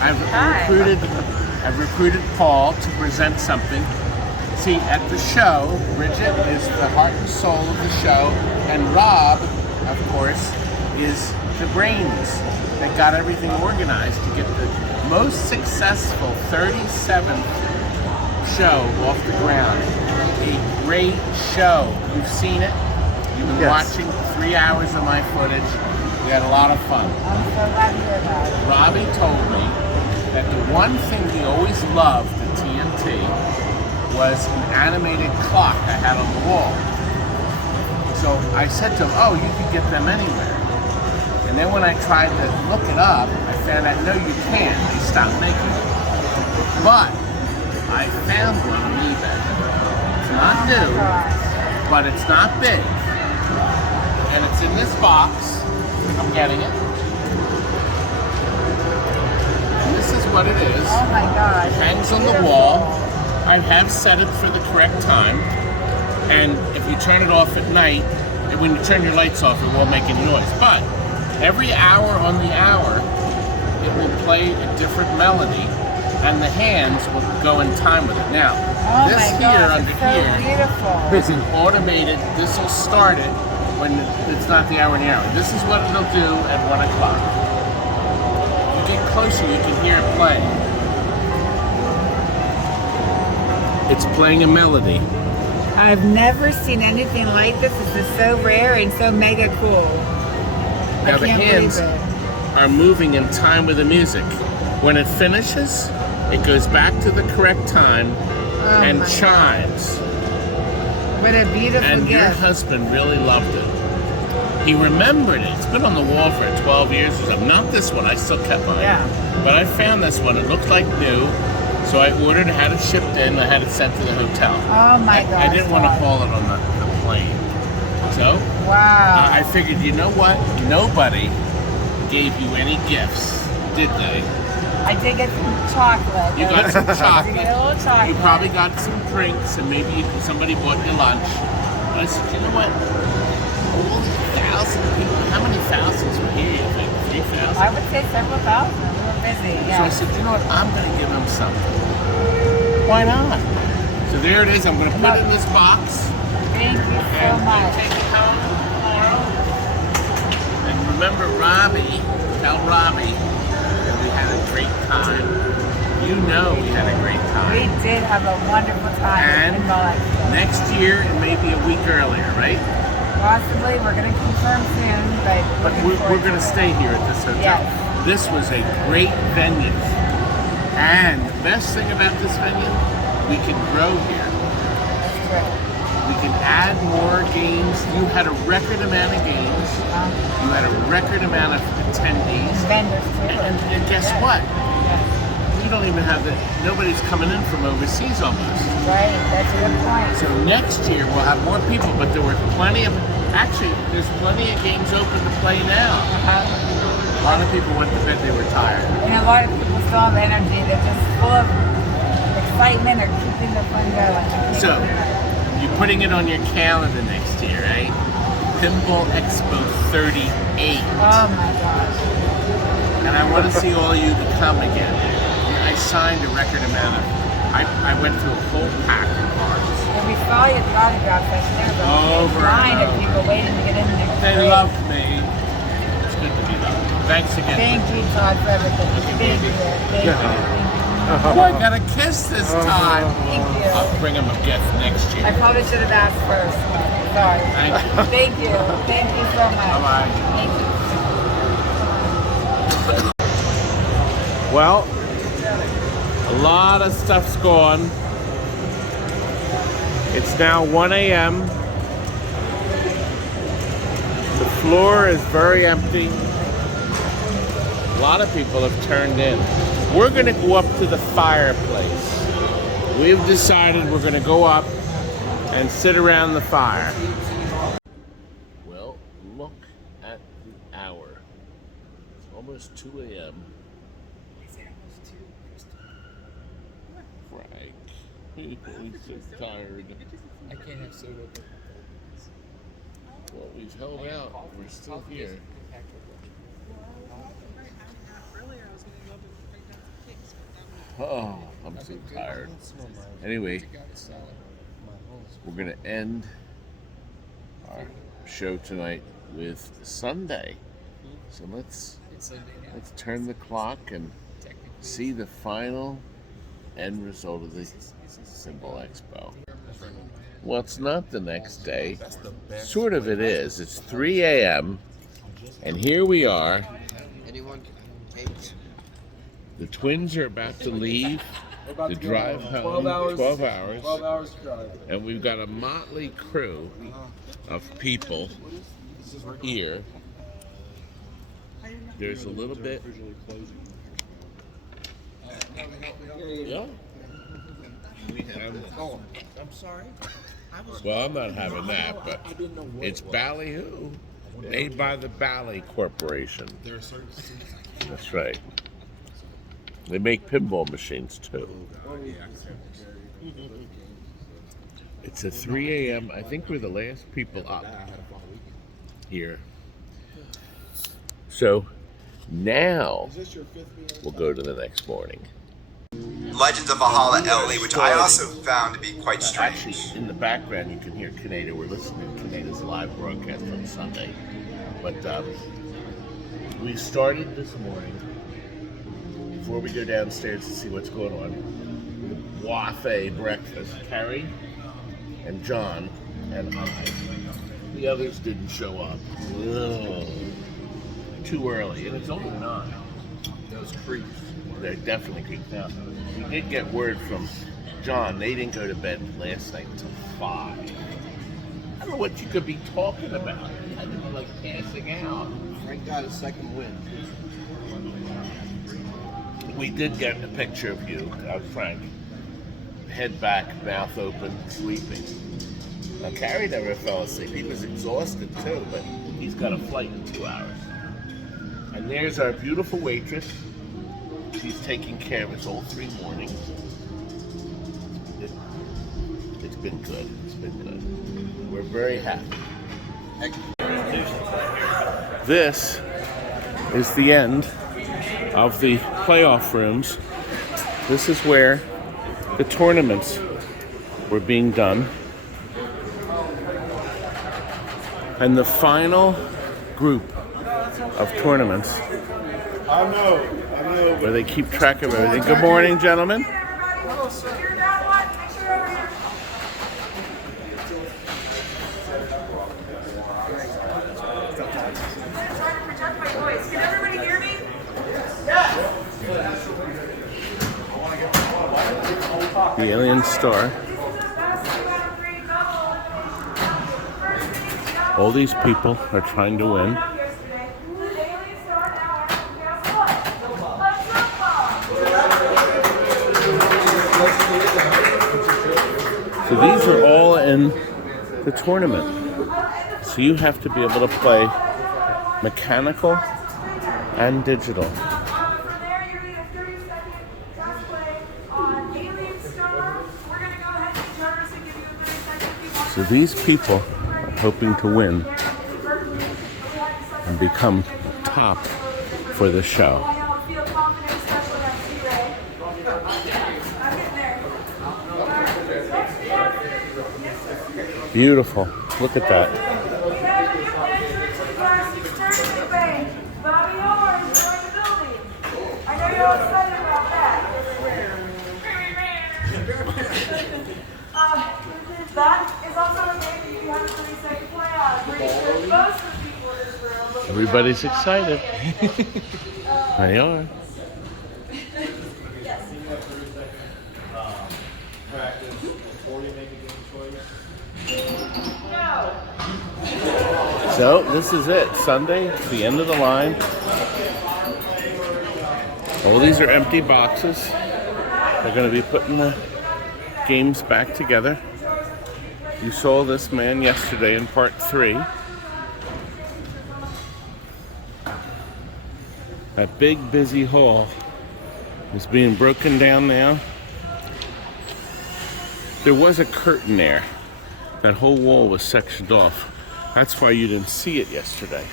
I've recruited Paul to present something. See, at the show, Bridget is the heart and soul of the show, and Rob, of course, is the brains that got everything organized to get the most successful 37th show off the ground. A great show. You've seen it. You've been watching 3 hours of my footage. We had a lot of fun. I'm so glad to hear about it. Robbie told me that the one thing he always loved at TNT was an animated clock I had on the wall. So I said to him, oh, you could get them anywhere. And then when I tried to look it up, I found out, no, you can't. They stopped making it. But I found one on eBay. It's not new, but it's not big. And it's in this box. I'm getting it. And this is what it is. Oh my God. It hangs on the wall. I have set it for the correct time. And if you turn it off at night, and when you turn your lights off, it won't make any noise. But every hour on the hour, it will play a different melody, and the hands will go in time with it. Now, this here under here is an automated. This will start it when it's not the hour and the hour. This is what it'll do at 1 o'clock. If you get closer, you can hear it playing. It's playing a melody. I've never seen anything like this. This is so rare and so mega cool. Now the hands are moving in time with the music. When it finishes, it goes back to the correct time and chimes. What a beautiful and gift. Your husband really loved it. He remembered it. It's been on the wall for 12 years or something. Not this one, I still kept mine. Yeah. But I found this one. It looked like new. So I ordered, had it shipped in, I had it sent to the hotel. Oh my God. I didn't want to haul it on the plane. So I figured, you know what? Nobody gave you any gifts, did they? I did get some chocolate. You got some chocolate. A little chocolate. You probably got some drinks, and maybe somebody bought you lunch. But I said, you know what? All these 1,000 people, how many thousands were here, you think? 3,000? I would say several thousand. We were busy, So I said, you know what? I'm going to give them something. Why not? So there it is. I'm going to put it in this box. Thank you so much. Take it home tomorrow. And remember, Robbie, tell Robbie that we had a great time. You know we had a great time. We did have a wonderful time. And next year, it may be a week earlier, right? Possibly. We're going to confirm soon, but we're going to stay here at this hotel. Yes. This was a great venue. And the best thing about this venue, we can grow here. That's true. We can add more games. You had a record amount of games. You had a record amount of attendees. Vendors too. And guess what? You don't even have nobody's coming in from overseas almost. Right, that's a good point. So next year we'll have more people, but there were plenty of, actually there's plenty of games open to play now. A lot of people went to bed, they were tired. And a lot of people still have energy. They're just full of excitement or keeping the fun going. So, you're putting it on your calendar next year, right? Pinball Expo 38. Oh my gosh. And I want to see all you to come again. I signed a record amount of, I went through a whole pack of cards. And we saw you at the autograph session. There was a Over line and of people waiting to get in there. They loved me. It's good to be loved. Thanks again. Thank you, Todd, for everything. Thank you. Thank you. Oh, I got a kiss this time. Thank you. I'll bring him a gift next year. I probably should have asked first. Sorry. Thank you. Thank you. Thank you so much. Bye-bye. Thank you. Well, a lot of stuff's gone. It's now 1 a.m. The floor is very empty. A lot of people have turned in. We're going to go up to the fireplace. We've decided we're going to go up and sit around the fire. Well, look at the hour. It's almost 2 a.m. Frank, he's so tired. I can't have soda. Well, we've held out. We're still here. Oh, I'm so tired. Anyway, we're going to end our show tonight with Sunday. So let's turn the clock and see the final end result of the Pinball Expo. Well, it's not the next day. Sort of it is. It's 3 a.m. and here we are. The twins are about to leave to drive home. 12 hours. 12 hours drive. And we've got a motley crew of people here. There's a little bit. Yeah. I'm sorry. Well, I'm not having that, but it's Ballyhoo, made by the Bally Corporation. That's right. They make pinball machines too. It's a 3 a.m. I think we're the last people up here. So Now we'll go to the next morning. Legends of Valhalla LA, which I also found to be quite strange. Actually, in the background, you can hear Kaneda. We're listening to Kaneda's live broadcast on Sunday. But we started this morning, before we go downstairs to see what's going on, the buffet breakfast. Cary and John and I. The others didn't show up. Ugh. Too early, and it's only 9. Those creeps. They're definitely creeped out. We did get word from John. They didn't go to bed last night until 5. I don't know what you could be talking about. I didn't be like passing out. Frank got his second win. We did get a picture of you, Frank. Head back, mouth open, sleeping. Now, Cary never fell asleep. He was exhausted too, but he's got a flight in 2 hours. And there's our beautiful waitress. She's taking care of us all 3 mornings. It's been good. It's been good. We're very happy. This is the end of the playoff rooms. This is where the tournaments were being done. And the final group of tournaments where they keep track of everything. Good morning, gentlemen. The Alien Star. All these people are trying to win. So these are all in the tournament. So you have to be able to play mechanical and digital. So these people are hoping to win and become top for the show. Beautiful. Look at that. That is also a game that you have a 3-second play on. I'm pretty sure most of the people in this room. Everybody's excited. They are. So this is it. Sunday, the end of the line. All these are empty boxes. They're going to be putting the games back together. You saw this man yesterday in part 3. That big busy hall is being broken down now. There was a curtain there. That whole wall was sectioned off. That's why you didn't see it yesterday.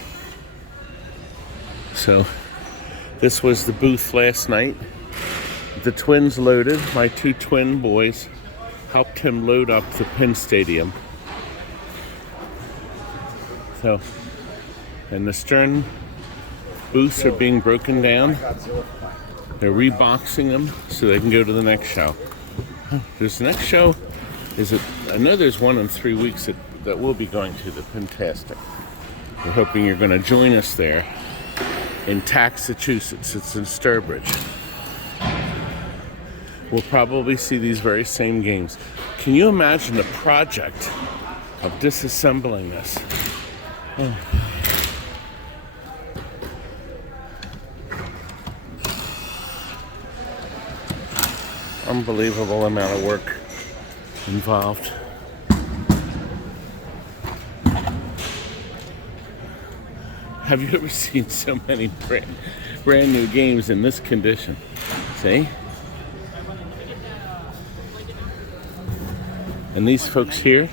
So this was the booth last night. The twins loaded. My 2 twin boys helped him load up the pin stadium. So, and the stern booths are being broken down. They're reboxing them so they can go to the next show. This next show is I know there's one in 3 weeks that we'll be going to, the Pintastic. We're hoping you're going to join us there in Massachusetts. It's in Sturbridge. We'll probably see these very same games. Can you imagine the project of disassembling this? Oh. Unbelievable amount of work involved. Have you ever seen so many brand new games in this condition? See? And these folks here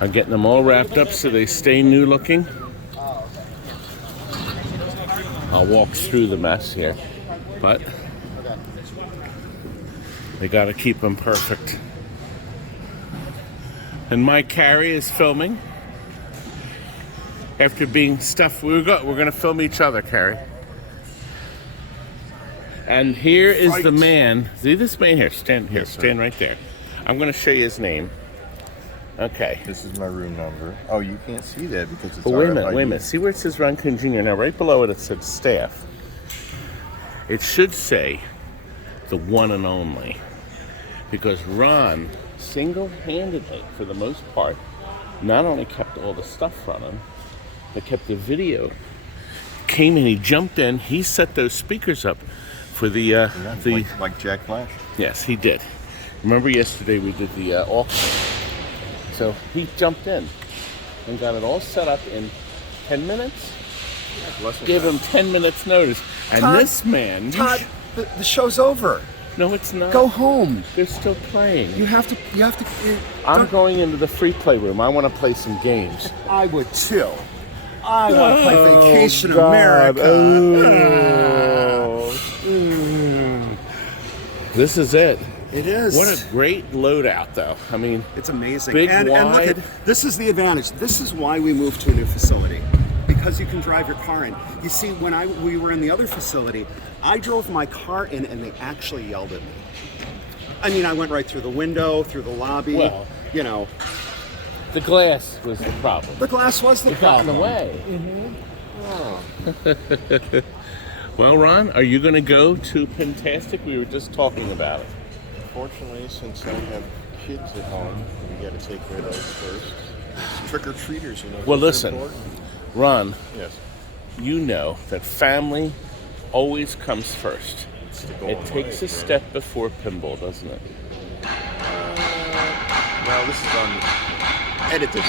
are getting them all wrapped up so they stay new looking. I'll walk through the mess here, but they got to keep them perfect. And my Cary is filming. After being stuffed, we're gonna film each other, Cary. And here is the man. See this man here? Stand here. Stand right there. I'm gonna show you his name. Okay. This is my room number. Oh, you can't see that because it's. But wait a minute. See where it says Ron Coon Jr. Now, right below it, it said staff. It should say the one and only, because Ron single-handedly, for the most part, not only kept all the stuff running, but kept the video. Came in, he jumped in, he set those speakers up for the like Jack Flash. Yes, he did. Remember yesterday we did the auction. So he jumped in and got it all set up in 10 minutes. Give him 10 minutes notice. And Todd, this man... Todd, the show's over. No, it's not. Go home. They're still playing. You have to. I'm going into the free play room. I want to play some games. I would too. I want to play Vacation God. America. Oh. This is it. It is. What a great loadout, though. I mean, it's amazing. Big, and look wide. at this is the advantage. This is why we moved to a new facility, because you can drive your car in. You see, when we were in the other facility, I drove my car in, and they actually yelled at me. I mean, I went right through the window, through the lobby. Well, you know, the glass was the problem. The glass was the it got in problem. the way. Mm-hmm. Oh. Well, Ron, are you going to go to Pintastic? We were just talking about it. Fortunately, since I have kids at home, we got to take care of those first. It's trick-or-treaters, you know. Well, listen, Ron. Yes. You know that family always comes first. It takes a step before pinball, doesn't it? Well, this is on edited.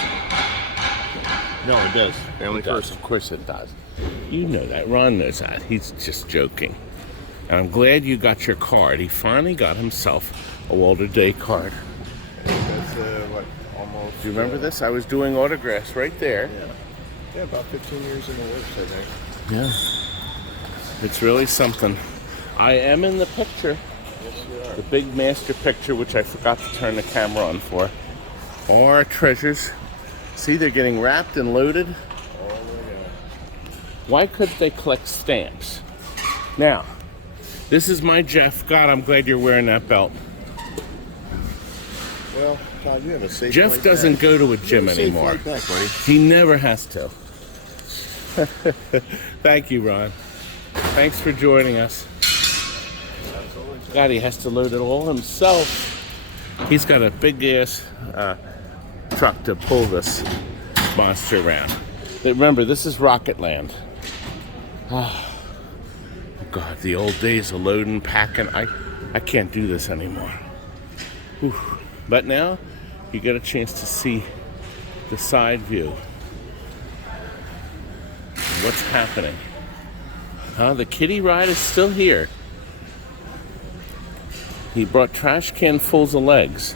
No, it does. Family first. Of course it does. You know that. Ron knows that. He's just joking. And I'm glad you got your card. He finally got himself a Walter Day card. That's what, almost. Do you remember this? I was doing autographs right there. Yeah, about 15 years in the works, I think. Yeah. It's really something. I am in the picture. Yes, you are. The big master picture, which I forgot to turn the camera on for. All our treasures. See, they're getting wrapped and loaded. Oh, my God. Why couldn't they collect stamps? Now, this is my Jeff. God, I'm glad you're wearing that belt. Well, Todd, you have a safe Jeff flight doesn't back. go to a You gym have a safe anymore. flight back, buddy. He never has to. Thank you, Ron. Thanks for joining us. God, he has to load it all himself. He's got a big ass truck to pull this monster around. But remember, this is Rocket Land. Oh, God, the old days of loading, packing. I can't do this anymore. Whew. But now you get a chance to see the side view. What's happening? The kiddie ride is still here. He brought trash can fulls of legs.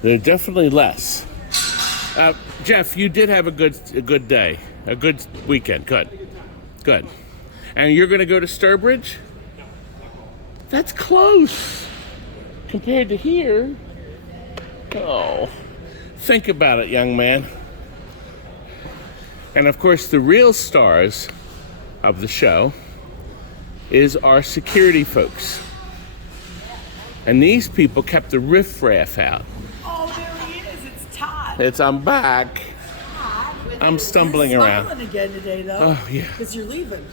They're definitely less. Jeff, you did have a good day, a good weekend. Good. And you're going to go to Sturbridge? That's close compared to here. Oh, think about it, young man. And of course, the real stars of the show is our security folks. And these people kept the riffraff out. Oh, there he is. It's Todd. I'm back. I'm stumbling around. Smiling again today, though. Oh, yeah. Because you're leaving.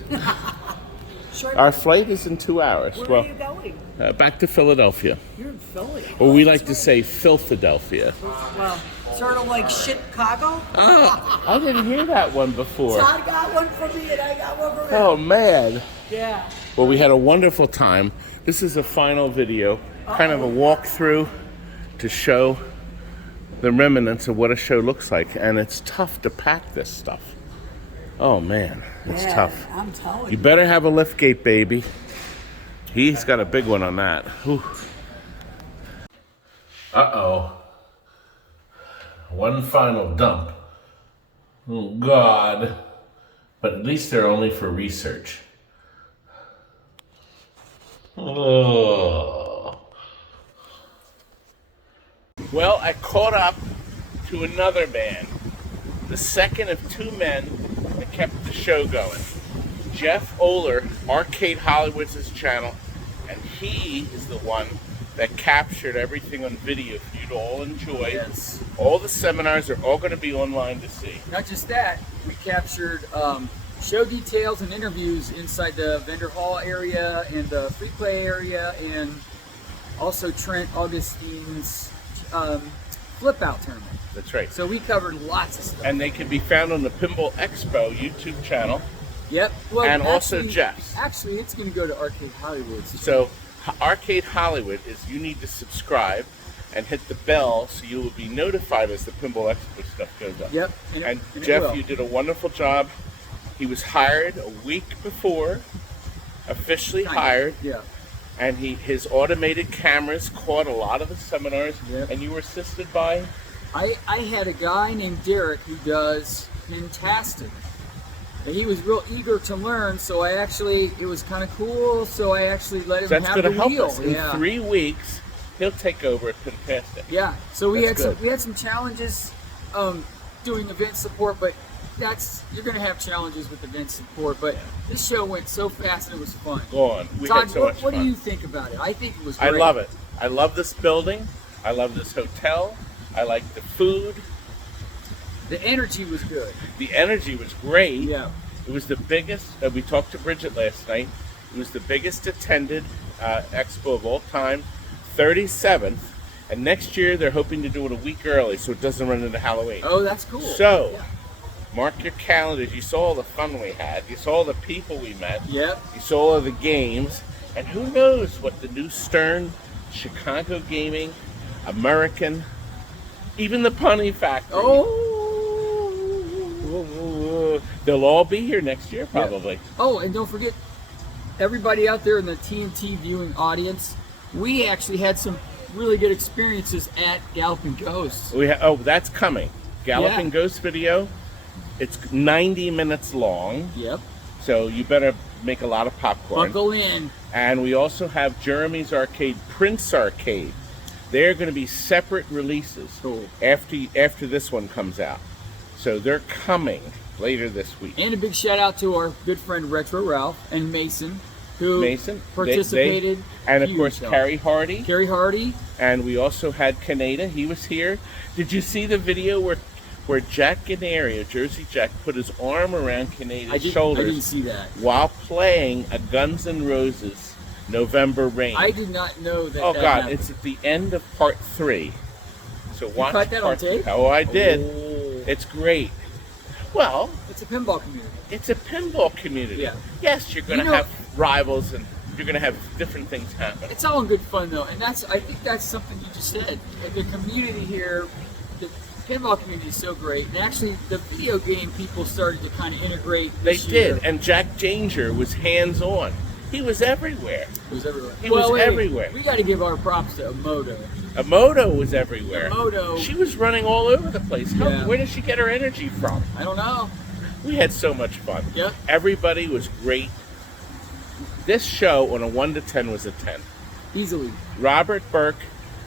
Our flight is in 2 hours. Where Well, are you going? Back to Philadelphia. You're in Philly. Or we like to say Philadelphia. Well, sort of like Chicago. Oh, I didn't hear that one before. Todd got one for me and I got one for him. Oh, man. Yeah. Well, we had a wonderful time. This is a final video, kind of a walkthrough to show the remnants of what a show looks like. And it's tough to pack this stuff. Oh, man, it's tough. I'm telling you. You better have a lift gate, baby. He's got a big one on that. Whew. Uh-oh. One final dump. Oh, God. But at least they're only for research. Oh. Well, I caught up to another band, the second of two men that kept the show going. Jeff Ohler, Arcade Hollywood's his channel, and he is the one that captured everything on video for you to all enjoy. Yes. All the seminars are all going to be online to see. Not just that, we captured show details and interviews inside the vendor hall area and the free play area, and also Trent Augustine's flip out tournament. That's right. So we covered lots of stuff. And they can be found on the Pinball Expo YouTube channel. Yep. Well, and actually, also Jeff's. Actually, it's going to go to Arcade Hollywood. So Arcade Hollywood is you need to subscribe and hit the bell so you will be notified as the Pinball Expo stuff goes up. Yep. And Jeff, you did a wonderful job. He was hired a week before, officially hired. Yeah. And his automated cameras caught a lot of the seminars. Yep. And you were assisted by? I had a guy named Derek who does fantastic. And he was real eager to learn, so it was kind of cool, so I actually let him have the wheel. Us. In 3 weeks, he'll take over at Pintastic. Yeah, so we had some challenges doing event support, but you're going to have challenges with event support, but this show went so fast and it was fun. Go on. We Todd, had so much fun. What do you think about it? I think it was great. I love it. I love this building. I love this hotel. I like the food. The energy was good. The energy was great. Yeah. It was the biggest, we talked to Bridget last night, it was the biggest attended expo of all time, 37th, and next year they're hoping to do it a week early so it doesn't run into Halloween. Oh, that's cool. So, mark your calendars. You saw all the fun we had. You saw all the people we met. Yep. You saw all the games. And who knows what the new Stern, Chicago Gaming, American, even the Punny Factory. They'll all be here next year, probably. Yep. Oh, and don't forget, everybody out there in the TNT viewing audience, we actually had some really good experiences at Galloping Ghost. That's coming. Galloping Ghost video. It's 90 minutes long. Yep. So you better make a lot of popcorn. Buckle in. And we also have Jeremy's Arcade, Prince Arcade. They're going to be separate releases after this one comes out. So they're coming later this week. And a big shout out to our good friend Retro Ralph and Mason, who participated. And of course, Cary Hardy. Cary Hardy. And we also had Kaneda. He was here. Did you see the video where Jack Ganario, Jersey Jack, put his arm around Kaneda's shoulders? I didn't see that. While playing a Guns N' Roses November Rain. I did not know that. Oh, that God. happened. It's at the end of part 3. So watch caught that on tape? Oh, I did. Oh. It's great. Well, it's a pinball community. It's a pinball community. Yeah. Yes, you're going to have rivals and you're going to have different things happen. It's all in good fun, though, and I think that's something you just said. The community here, the pinball community is so great, and actually the video game people started to kind of integrate this year. Did, and Jack Danger was hands-on. He was everywhere. He was everywhere. He was everywhere. We got to give our props to Imoto. Imoto was everywhere. Imoto. She was running all over the place. Yeah. Where did she get her energy from? I don't know. We had so much fun. Yep. Everybody was great. This show on a 1 to 10 was a 10. Easily. Robert Burke,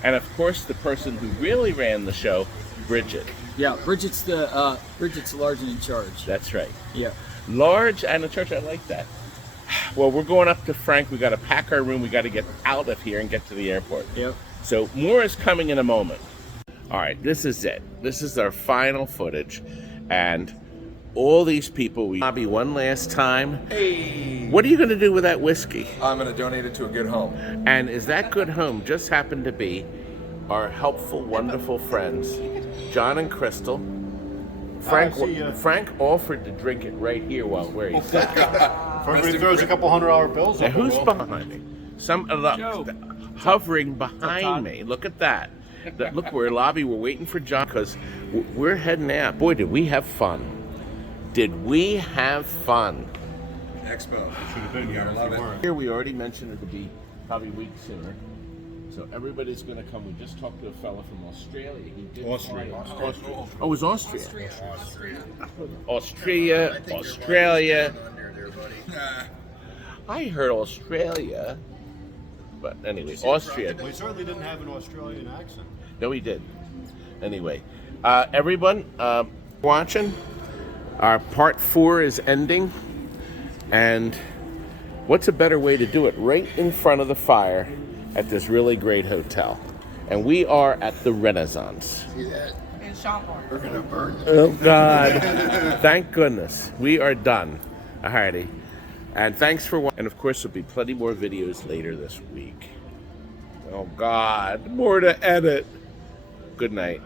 and of course the person who really ran the show, Bridget. Yeah, Bridget's large and in charge. That's right. Yeah. Large and in charge. I like that. Well, we're going up to Frank. We got to pack our room. We got to get out of here and get to the airport. Yep. So more is coming in a moment. All right, this is it. This is our final footage, and all these people. We lobby one last time. Hey. What are you going to do with that whiskey? I'm going to donate it to a good home. And is that good home just happened to be our helpful, wonderful friends, John and Crystal. Frank offered to drink it right here while he's sitting. Everybody throws a couple $100 bills. Now who's behind me? Hovering behind me. Look at that. Look, we're in lobby. We're waiting for John because we're heading out. Boy, did we have fun. Did we have fun? Expo. Should have been here. I love it. Here we already mentioned it'll be probably a week sooner. So everybody's going to come. We just talked to a fella from Australia. He did Austria. Oh, it was Austria. Australia. I heard Australia. But anyway, Austria. We certainly didn't have an Australian accent. No, we did. Anyway, everyone watching, our part 4 is ending. And what's a better way to do it? Right in front of the fire at this really great hotel. And we are at the Renaissance. See that? In Schaumburg. We're gonna burn. Oh, God. Thank goodness. We are done. Alrighty. And thanks for watching. And of course, there'll be plenty more videos later this week. Oh, God. More to edit. Good night.